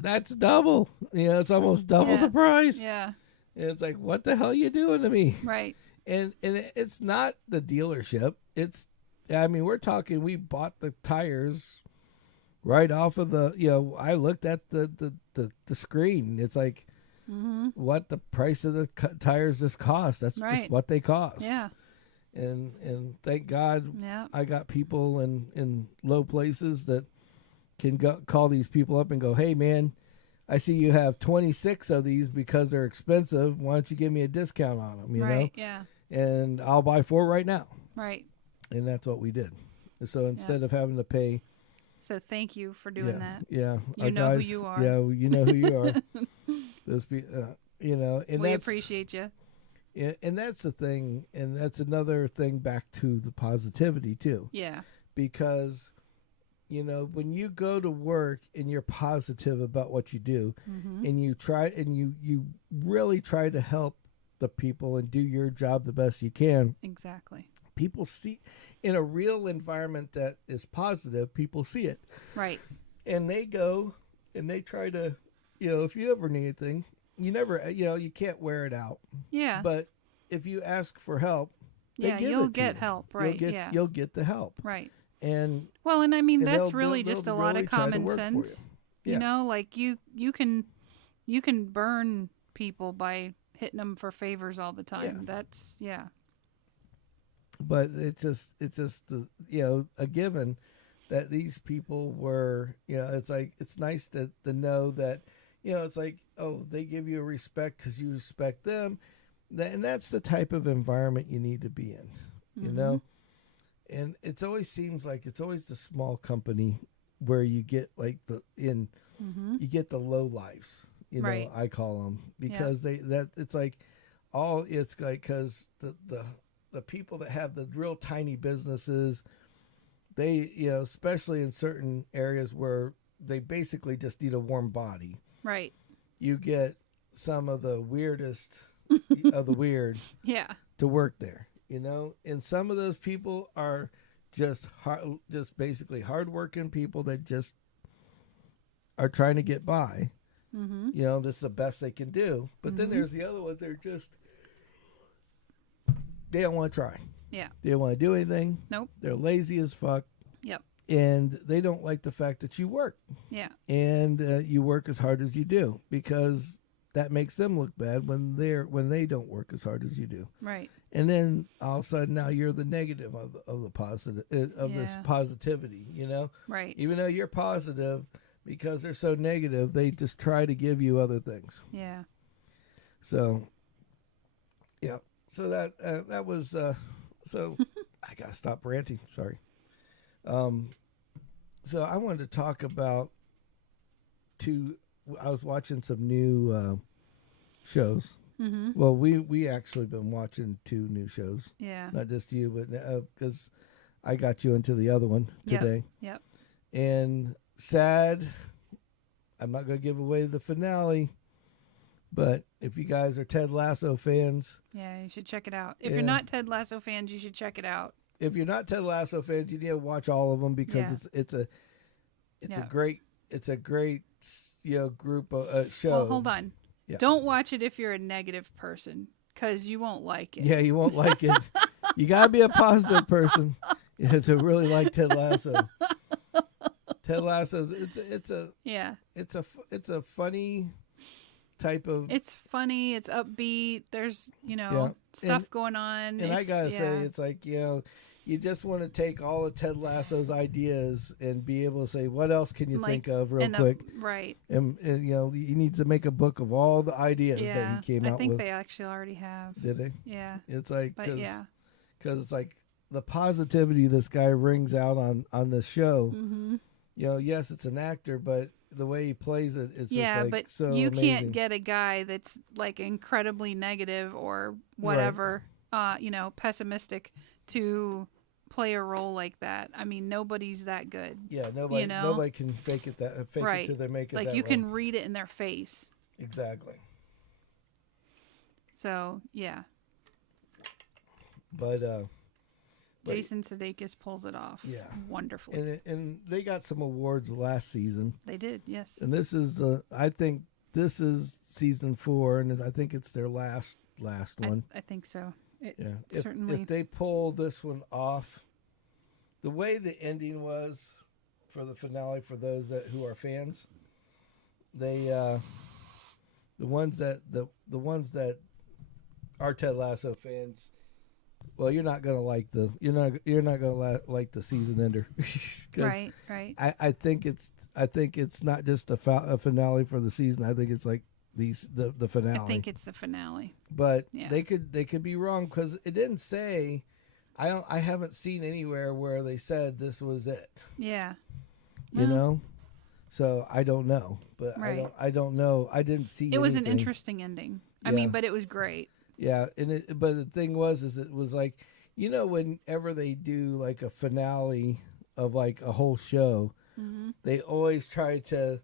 that's double. It's almost double the price. Yeah. And it's like, what the hell are you doing to me? Right. And it's not the dealership. We're talking, we bought the tires right off of I looked at the screen. It's like, what the price of the tires just cost. That's just what they cost. Yeah. And thank God I got people in low places that can call these people up and go, hey, man, I see you have 26 of these because they're expensive. Why don't you give me a discount on them, you know? Yeah. And I'll buy 4 right now. Right. And that's what we did. So instead of having to pay. So thank you for doing that. Yeah. You know who you are. Yeah, you know who you are. Those people, and we appreciate you. And that's the thing, and that's another thing back to the positivity too. Yeah. Because, when you go to work and you're positive about what you do, and you try and you really try to help the people and do your job the best you can. Exactly. People see in a real environment that is positive, people see it. Right. And they go and they try to, if you ever need anything, you never, you can't wear it out. Yeah. But if you ask for help, you'll get help. Right. You'll get the help. Right. And well, and I mean, and that's really just a lot really of common try to work for sense. you. Yeah. Like you can burn people by hitting them for favors all the time. That's But it's just a given that these people were, it's like, it's nice to know that, it's like, oh, they give you a respect because you respect them. And that's the type of environment you need to be in, you know? And it always seems like it's always the small company where you get like you get the low lives, right. I call them, because it's like because the people that have the real tiny businesses, they, especially in certain areas where they basically just need a warm body. Right. You get some of the weirdest of the weird to work there, and some of those people are just basically hardworking people that just are trying to get by. This is the best they can do. But then there's the other ones that are just, they don't want to try. Yeah. They don't want to do anything. Nope. They're lazy as fuck. Yep. And they don't like the fact that you work. Yeah. And you work as hard as you do, because that makes them look bad when they don't work as hard as you do. Right. And then all of a sudden now you're the negative of the positive of this positivity, Right. Even though you're positive, because they're so negative, they just try to give you other things. Yeah. So, yeah. So that was so I gotta stop ranting. Sorry. So I wanted to talk about I was watching some new shows. Well, we actually been watching 2 new shows. Yeah. Not just you, but because I got you into the other one today. Yep. And sad, I'm not going to give away the finale, but if you guys are Ted Lasso fans, you should check it out. If you're not Ted Lasso fans, you should check it out. If you're not Ted Lasso fans, you need to watch all of them, because it's a great group of show. Well, hold on. Yeah. Don't watch it if you're a negative person, because you won't like it. Yeah, you won't like it. You gotta be a positive person to really like Ted Lasso. Ted Lasso, it's a funny type of. It's funny. It's upbeat. There's stuff going on. And I gotta say, it's like you just want to take all of Ted Lasso's ideas and be able to say, what else can you think of real quick? Right. And he needs to make a book of all the ideas that he came out with. I think they actually already have. Did they? Yeah. It's like, because it's like the positivity this guy rings out on this show. Yes, it's an actor, but the way he plays it, it's just like but so you amazing. Can't get a guy that's like incredibly negative or whatever, pessimistic to play a role like that. I mean, nobody's that good. Yeah, nobody can fake it it till they make it. Like you can read it in their face. Exactly. So yeah. But Jason Sudeikis pulls it off. Yeah, wonderfully. And they got some awards last season. They did, yes. And this is I think this is season 4, and I think it's their last one. I think so. Certainly. If they pull this one off, the way the ending was for the finale, for those who are fans, they the ones that are Ted Lasso fans, well, you're not gonna like like the season ender. Right. I think it's not just a finale for the season. I think it's like the finale. I think it's the finale. But they could be wrong, because it didn't say. I haven't seen anywhere where they said this was it. Yeah. You know, so I don't know. But right. I don't know. I didn't see. It was an interesting ending. I mean, but it was great. Yeah, but the thing was, it was like, whenever they do like a finale of like a whole show, they always try to,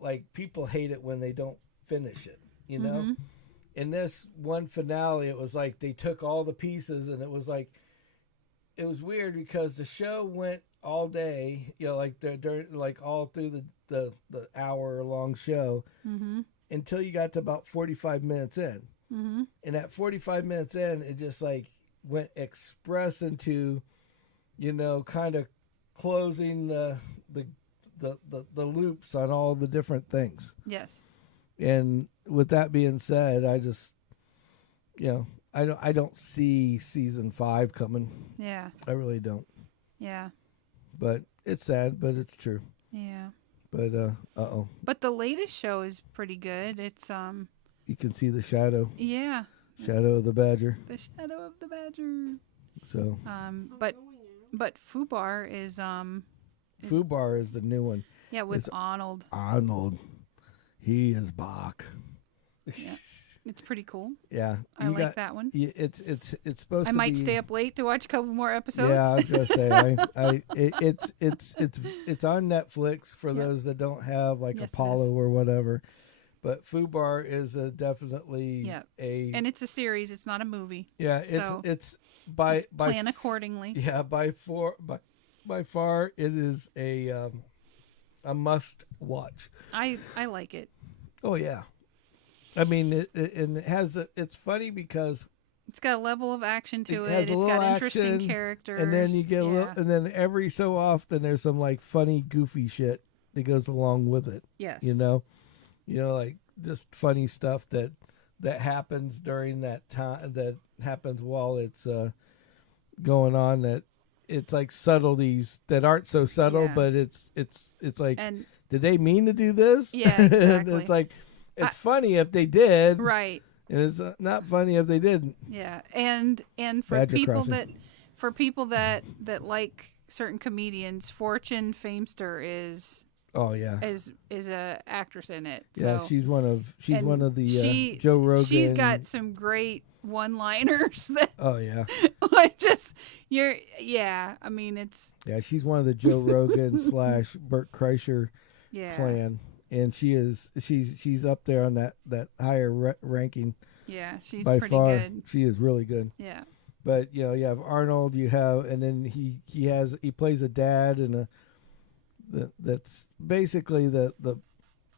like people hate it when they don't finish it, in this one finale, it was like they took all the pieces, and it was like, it was weird because the show went all day, like during, like all through the hour long show, Mm-hmm. until you got to about 45 minutes in. Mm-hmm. And at 45 minutes in, it just like went express into, kind of closing the loops on all the different things. Yes. And with that being said, I just, I don't see season 5 coming. Yeah. I really don't. Yeah. But it's sad, but it's true. Yeah. But uh-oh. But the latest show is pretty good. It's You can see the shadow. Yeah. Shadow of the badger. The shadow of the badger. So. But Fubar is Fubar is the new one. Yeah, with It's Arnold. Arnold. He is Bach. Yeah. It's pretty cool. Yeah, I like that one. It's supposed to be. I might stay up late to watch a couple more episodes. Yeah, I was gonna say it's on Netflix for those that don't have like Apollo or whatever. But Fubar is definitely and it's a series. It's not a movie. Yeah, it's by plan accordingly. Yeah, by far it is a must watch. I like it. Oh yeah. I mean, it's funny because it's got a level of action to it. It's got interesting characters, and then you get and then every so often there's some like funny, goofy shit that goes along with it. Yes, like just funny stuff that happens during that time, that happens while it's going on. That it's like subtleties that aren't so subtle, but it's like, did they mean to do this? Yeah, exactly. It's like. It's funny if they did, right? And it's not funny if they didn't. Yeah, and for Badger people Crossing. that like certain comedians, Fortune Famester is a actress in it. Yeah, so, she's one of the Joe Rogan. She's got some great one-liners that. Oh yeah. Like I mean it's. Yeah, she's one of the Joe Rogan / Burt Kreischer clan. And she's up there on that higher ranking. Yeah, she's by pretty far. good. She is really good. Yeah. But you have Arnold. And then he plays a dad and that's basically the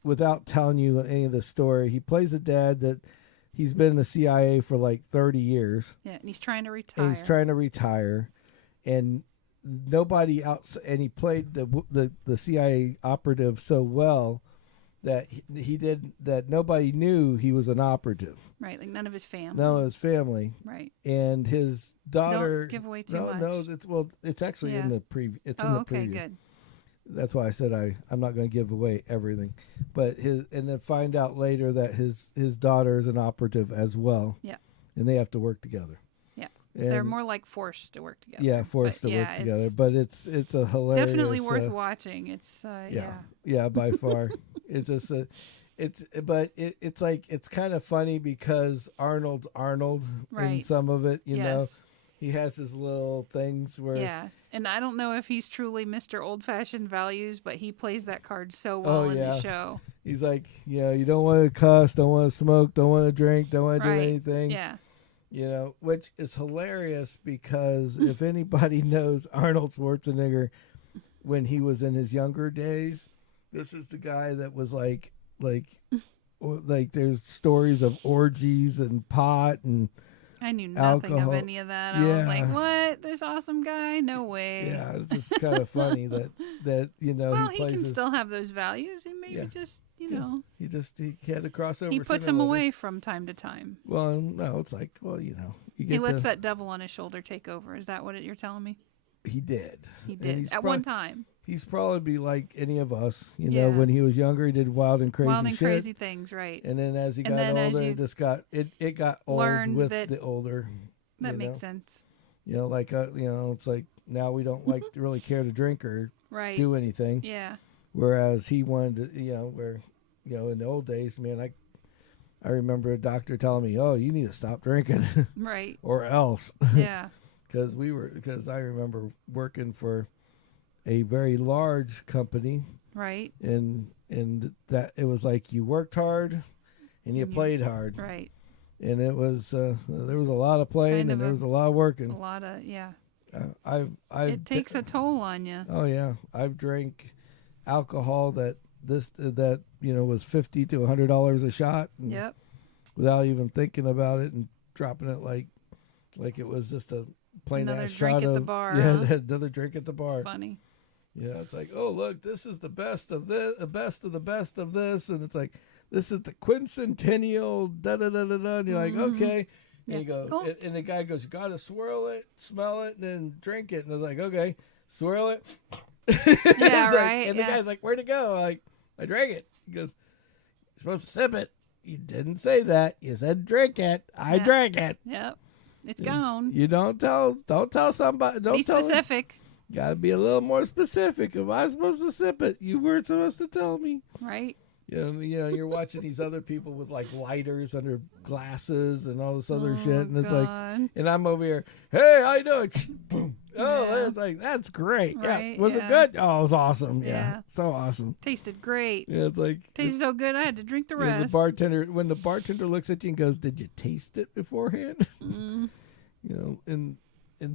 without telling you any of the story. He plays a dad that he's been in the CIA for like 30 years. Yeah, and he's trying to retire. And nobody else. And he played the CIA operative so well. That he did that nobody knew he was an operative. Right, like none of his family. None of his family. Right. And his daughter. Don't give away too much. No, it's actually in the preview. It's in the preview. Okay, good. That's why I said I'm not going to give away everything, but and then find out later that his daughter is an operative as well. Yeah. And they have to work together. Yeah. They're more like forced to work together. Yeah, forced to work together. But it's a hilarious. Definitely worth watching. It's Yeah, by far. It's just it's like it's kind of funny because Arnold's Arnold in some of it, you know. He has his little things where and I don't know if he's truly Mr. Old-Fashioned Values, but he plays that card so well in the show. He's like, you don't want to cuss, don't want to smoke, don't want to drink, don't want to do anything. Yeah. Which is hilarious because if anybody knows Arnold Schwarzenegger when he was in his younger days, this is the guy that was like there's stories of orgies and pot and I knew nothing alcohol. of any of that. I was like, what? This awesome guy? No way. Yeah, it's just kind of funny that well, he can still have those values and maybe just, he had to cross over. He puts them away from time to time. Well, no, it's like, he lets that devil on his shoulder take over. Is that what you're telling me? He did. He did at one time. He's probably like any of us, when he was younger, he did wild and crazy things, right? And then as he got older, it got old with the older. That makes sense. It's like now we don't like to really care to drink or do anything. Yeah. Whereas he wanted to, in the old days, man, I remember a doctor telling me, "Oh, you need to stop drinking, right, or else." Yeah. Because I remember working for a very large company, right, and that it was like you worked hard and you played hard, right, and it was there was a lot of playing Kind and of there was a lot of working. A lot of, yeah. I've It takes a toll on you. Oh yeah, I've drank alcohol that was $50 to $100 a shot. Yep. Without even thinking about it and dropping it like it was just a plain Another ass drink shot at of the bar. yeah, Huh? another drink at the bar. It's funny. Yeah, it's like, oh look, this is the best of this, the best of the best of this, and it's like this is the quincentennial da da da da da. And you're like, okay. Yeah. And you go, Cool. and the guy goes, you gotta swirl it, smell it, and then drink it. And I was like, okay, swirl it. Yeah, It's like- right. and the guy's like, where'd it go? I'm like, I drank it. He goes, you're supposed to sip it. You didn't say that. You said drink it. I Yeah. drank it. Yep. It's gone. You don't tell somebody. Don't Be tell. specific. Gotta be a little more specific. If I'm supposed to sip it, you weren't supposed to tell me. Right. You're watching these other people with like lighters under glasses and all this other Oh, shit, and it's like, God. and I'm over here. Hey, how you doing? Boom. Oh, Yeah. it's like that's great. Right, Yeah, was it yeah. good? Oh, it was awesome. Yeah, Yeah. so awesome. Tasted great. Yeah, it's like Tasted so good I had to drink the rest. the bartender. When the bartender looks at you and goes, "Did you taste it beforehand?" Mm. and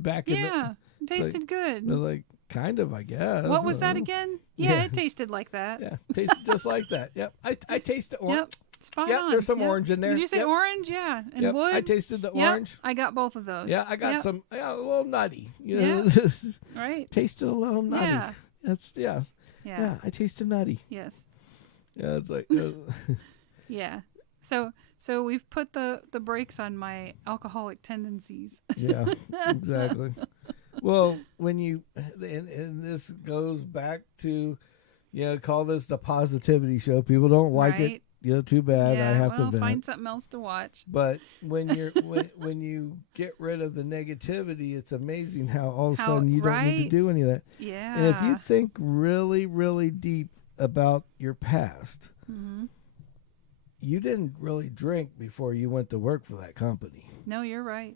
back in Yeah. It tasted good. the, like kind of, I guess. What was that Oh. again? Yeah, Yeah. it tasted like that. Yeah, tastes just like that. Yep, I tasted orange. Yep. Spot Yep, on. there's some Yep. orange in there. Did you say Yep. orange? Yeah. And Yep, wood? I tasted the Yep, orange. I got both of those. Yeah, I got Yep. some. Yeah, a little nutty. Right? Tasted a little nutty. Yeah. That's Yeah. yeah. I tasted nutty. Yes. Yeah, it's like Yeah. So we've put the brakes on my alcoholic tendencies. yeah, exactly. Well, when you and this goes back to call this the positivity show. People don't like it. Right. Too bad. Yeah, I have to well, vent. find something else to watch. But when you're when you get rid of the negativity, it's amazing how all of a How- sudden you don't need to right? do any of that. Yeah. And if you think really, really deep about your past, Mhm. you didn't really drink before you went to work for that company. No, you're right.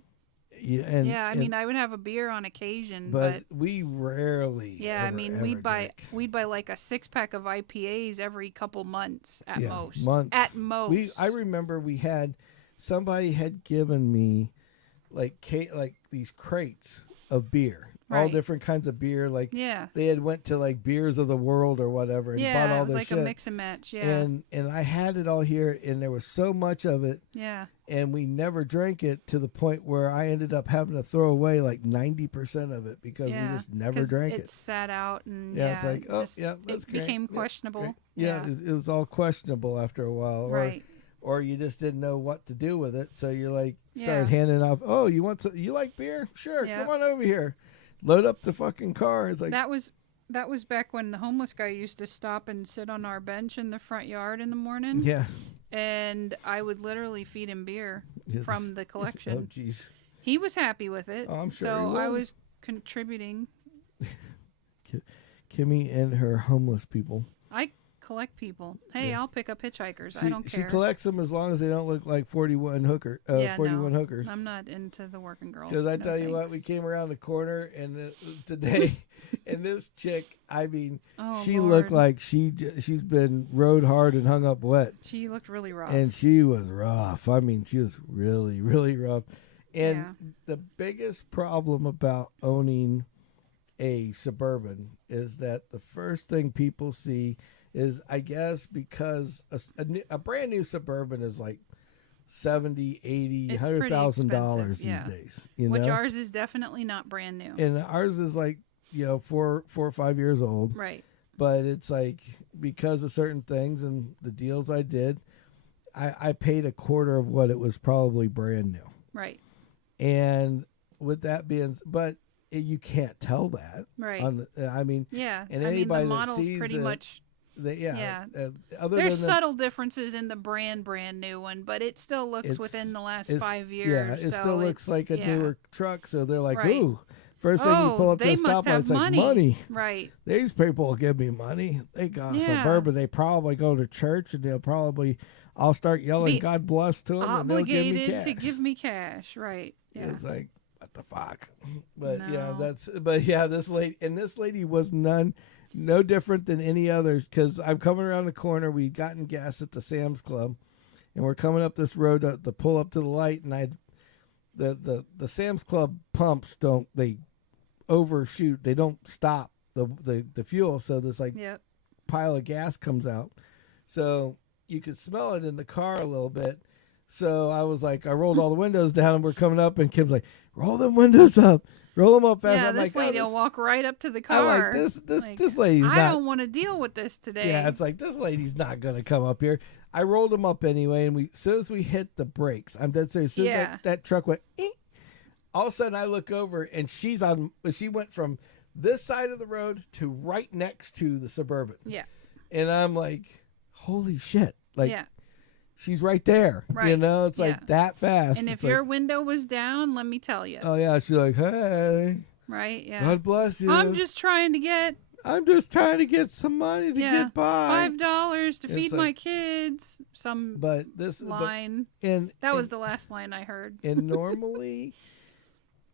Yeah, I mean, I would have a beer on occasion, but we rarely. yeah, I ever, mean, ever we'd buy drink. like a 6-pack of IPAs every couple months at Yeah, most. months. At most. I remember somebody had given me like these crates of beer, all Right. different kinds of beer. Like Yeah. they had went to like Beers of the World or whatever and bought Yeah, all it was this like shit. a mix and match. Yeah. And I had it all here, and there was so much of it, Yeah. and we never drank it to the point where I ended up having to throw away like 90% of it because Yeah. we just never 'Cause drank it it. sat out and Yeah, it's like, oh, just- yeah, that's it great. became Yeah, questionable. great. Yeah, it was all questionable after a while, Right. or you just didn't know what to do with it, so you like started Yeah. handing off. Oh, you like beer? Sure, Yeah. come on over here. Load up the fucking car. It's like That was back when the homeless guy used to stop and sit on our bench in the front yard in the morning. yeah, And I would literally feed him beer Yes. from the Oh, collection. jeez. He was happy with it. Oh, I'm sure So he I was. was contributing. Kimmy and her homeless people. I collect people. Hey, Yeah. I'll pick up hitchhikers. I don't She care. collects them as long as they don't look like 41 Yeah, 41 no. hookers. I'm not into the working girls. Because I No tell you what, thanks. we came around the corner and today, and this chick, I mean, Oh, she Lord. looked like she's been rode hard and hung up wet, She looked really rough. and she was rough. I mean, she was really, really rough. And Yeah. the biggest problem about owning a Suburban is that the first thing people see is, I guess, because a brand new Suburban is like $70, $80, It's pretty $100,000 expensive, yeah. these days. You Which know? ours is definitely not brand new. And ours is like 4 or 5 years old, Right. but it's like because of certain things and the deals I did, I paid a quarter of what it was probably brand new. Right. And with that being, but you can't tell that. Right. I mean, Yeah. and I mean, anybody the that model's sees pretty it, much. yeah. Yeah. Other There's than subtle differences in the brand new one, but it still looks within the last 5 years. Yeah, it so still looks it's- like a yeah. newer truck. So they're like, Right. ooh. First thing you pull up to they the must stoplight, have it's like money. money. Right. These people will give me money. They got Yeah. Suburban. They probably go to church, and I'll start yelling Be God bless to them, and they'll give me Obligated cash. to give me cash. Right. Yeah. It's like, what the fuck? But No. this lady was no different than any others, because I'm coming around the corner. We'd gotten gas at the Sam's Club, and we're coming up this road to pull up to the light, and the Sam's Club pumps they overshoot, they don't stop the fuel, so this like Yep. pile of gas comes out, so you could smell it in the car a little bit. So I was like, I rolled all the windows down, and we're coming up, and Kim's like, roll them windows up. Roll them up fast. Yeah, I'm this like, lady will walk right up to the car. I'm like, this lady's not. I don't want to deal with this today. Yeah, it's like, this lady's not going to come up here. I rolled them up anyway, and as soon as we hit the brakes, I'm dead serious. As soon as that truck went, eek, all of a sudden I look over, and she went from this side of the road to right next to the Suburban. Yeah. And I'm like, holy shit. Like, yeah. She's right there. Right. You know, it's like that fast. And it's if your window was down, let me tell you. Oh, yeah. She's like, hey. Right, yeah. God bless you. I'm just trying to get some money to get by. $5 to feed my kids. Line. That was the last line I heard. And normally,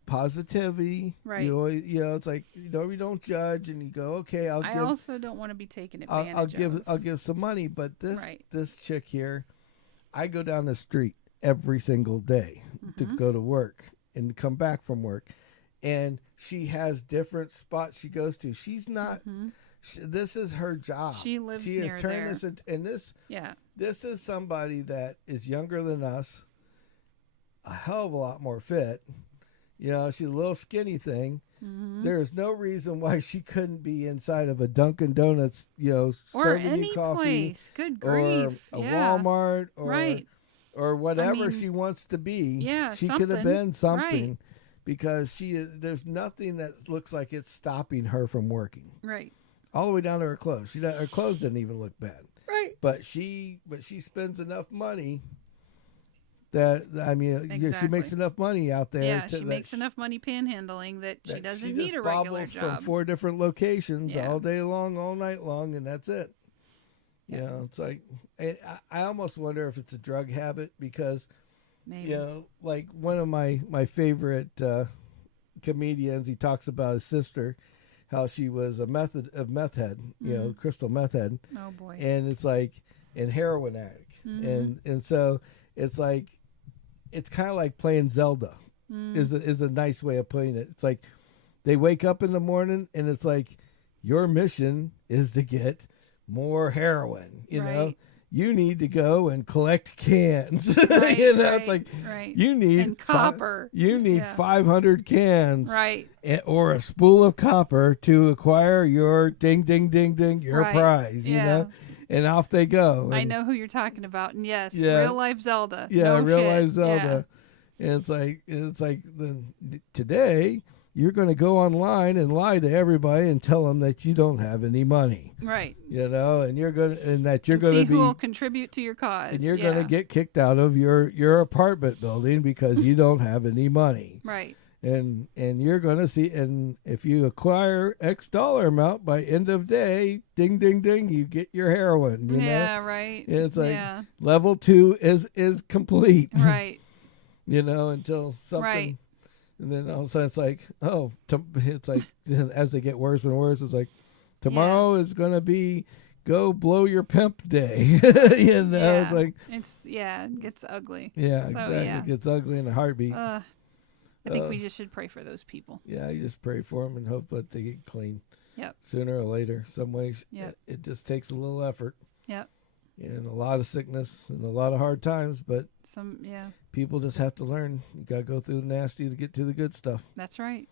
positivity. Right. You always, it's like, we don't judge, and you go, okay, I also don't want to be taken advantage of. I'll give some money, but this chick here, I go down the street every single day to go to work and come back from work, and she has different spots she goes to. She's not. This is her job. She lives she near has turned there. This into, and this. Yeah. This is somebody that is younger than us, a hell of a lot more fit. She's a little skinny thing. There is no reason why she couldn't be inside of a Dunkin' Donuts, or serving any you coffee, place. Good grief. or a Walmart, or whatever I mean, she wants to be. Yeah, she could have been something, because there's nothing that looks like it's stopping her from working. Right. All the way down to her clothes. Her clothes didn't even look bad. Right. But she spends enough money. She makes enough money out there. Yeah, she makes enough money panhandling that she doesn't need a regular job. From 4 different locations all day long, all night long, and that's it. Yeah. It's like, I almost wonder if it's a drug habit, because, maybe. Like one of my favorite comedians, he talks about his sister, how she was a meth head, crystal meth head. Oh boy. And it's like, and heroin addict. And so it's like, it's kind of like playing Zelda is a nice way of putting it. It's like they wake up in the morning, and it's like, your mission is to get more heroin. You know, you need to go and collect cans. It's like, you need and copper. You need 500 cans, or a spool of copper to acquire your ding ding ding ding your prize. You know. And off they go. I know who you're talking about. And yes, real life Zelda. Yeah, no real shit. life Zelda. Yeah. And it's like today you're going to go online and lie to everybody and tell them that you don't have any money. Right. And you're going to see who will contribute to your cause. And you're going to get kicked out of your apartment building because you don't have any money. Right. And you're going to see, and if you acquire X dollar amount by end of day, ding, ding, ding, you get your heroin. You know? Right. And it's like level 2 is complete. Right. Until something. Right. And then all of a sudden it's like, it's like as they get worse and worse, it's like tomorrow is going to be go blow your pimp day. It's like. It gets ugly. Yeah, so, exactly. It gets ugly in a heartbeat. I think we just should pray for those people. Yeah, you just pray for them and hope that they get clean. Yep. Sooner or later, some way. Yep. It just takes a little effort. Yep. And a lot of sickness and a lot of hard times, but people just have to learn. You got to go through the nasty to get to the good stuff. That's right.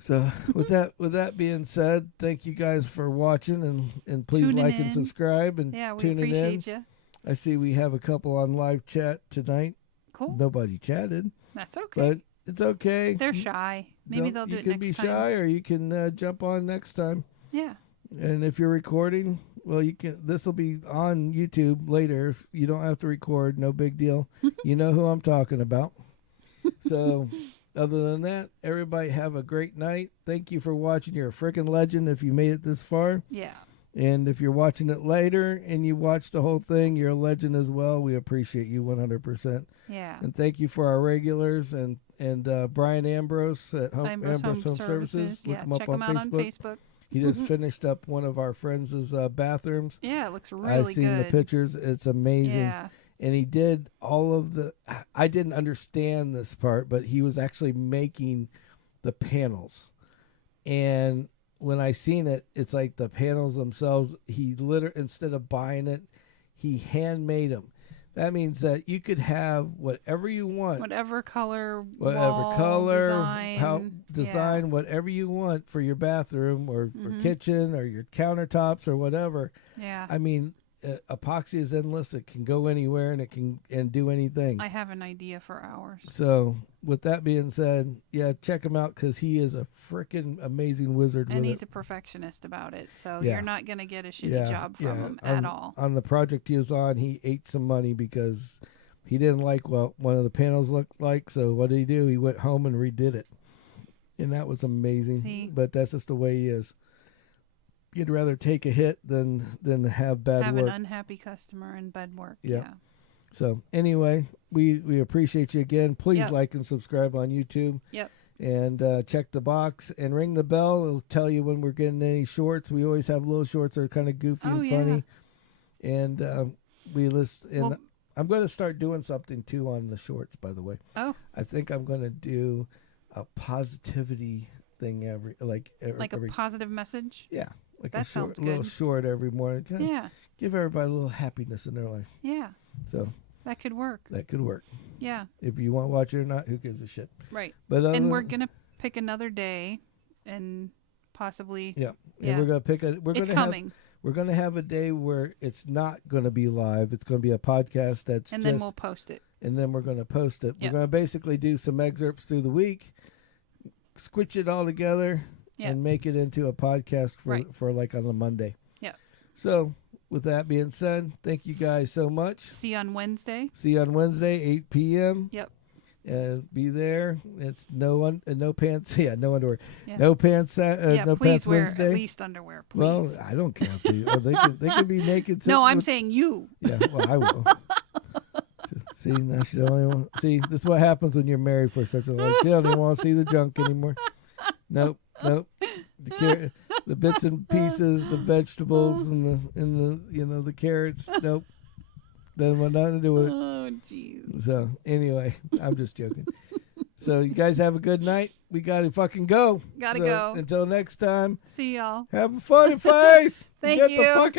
So with that being said, thank you guys for watching, and please like and subscribe and tune in. We appreciate you. I see we have a couple on live chat tonight. Cool. Nobody chatted. That's okay. But it's okay. They're shy. Maybe they'll do it next time. You can be shy, or you can jump on next time. Yeah. And if you're recording, well, you can. This will be on YouTube later. If you don't have to record, no big deal. You know who I'm talking about. So, other than that, everybody have a great night. Thank you for watching. You're a freaking legend if you made it this far. Yeah. And if you're watching it later and you watch the whole thing, you're a legend as well. We appreciate you 100%. Yeah. And thank you for our regulars and Brian Ambrose at Ambrose Home Services. Look him up check him out on Facebook. He just finished up one of our friends' bathrooms. Yeah, it looks really good. I've seen the pictures. It's amazing. Yeah. and he did all of the. I didn't understand this part, but he was actually making the panels, and when I seen it, it's like the panels themselves. He literally, instead of buying it, he handmade them. That means that you could have whatever you want, whatever color, design whatever you want for your bathroom or kitchen or your countertops or whatever. Yeah. I mean, epoxy is endless. It can go anywhere and it can do anything. I have an idea for ours. So with that being said, yeah, check him out because he is a freaking amazing wizard. And with he's it. a perfectionist about it. So Yeah. you're not going to get a shitty job from him at all. On the project he was on, he ate some money because he didn't like what one of the panels looked like. So what did he do? He went home and redid it. And that was amazing. See? But that's just the way he is. You'd rather take a hit than have bad have work. An unhappy customer and bad work. Yeah. Yeah. So anyway, we appreciate you again. Please like and subscribe on YouTube. Yep. And check the box and ring the bell. It'll tell you when we're getting any shorts. We always have little shorts that are kind of goofy and funny. And we list. And Well, I'm going to start doing something too on the shorts. By the way. Oh. I think I'm going to do a positivity thing every a positive message. Yeah. Like that a short, sounds good. little short every morning. Yeah. Give everybody a little happiness in their life. Yeah. So that could work. That could work. Yeah. If you want to watch it or not, who gives a shit? Right. But and we're gonna pick another day, and possibly. Yeah. And we're gonna pick a. It's coming. We're gonna have a day where it's not gonna be live. It's gonna be a podcast that's. And then we'll post it. And then we're gonna post it. Yep. We're gonna basically do some excerpts through the week, squitch it all together. Yep. And make it into a podcast for like on a Monday. Yeah. So with that being said, thank you guys so much. See you on Wednesday. 8 p.m. Yep. Be there. It's no pants. Yeah, no underwear. Yeah. No pants. No please pants wear Wednesday. at least underwear, please. Well, I don't care if they could be naked. No, I'm saying you. Yeah, well, I will. See, now she don't even want. See, this is what happens when you're married for such a long. She don't even want to see the junk anymore. Nope. The bits and pieces, the vegetables, and the carrots. Nope. Doesn't want nothing to do with it. Oh, jeez. So anyway, I'm just joking. So you guys have a good night. We gotta fucking go. Gotta go. Until next time. See y'all. Have a funny face. Thank Get you. The fuck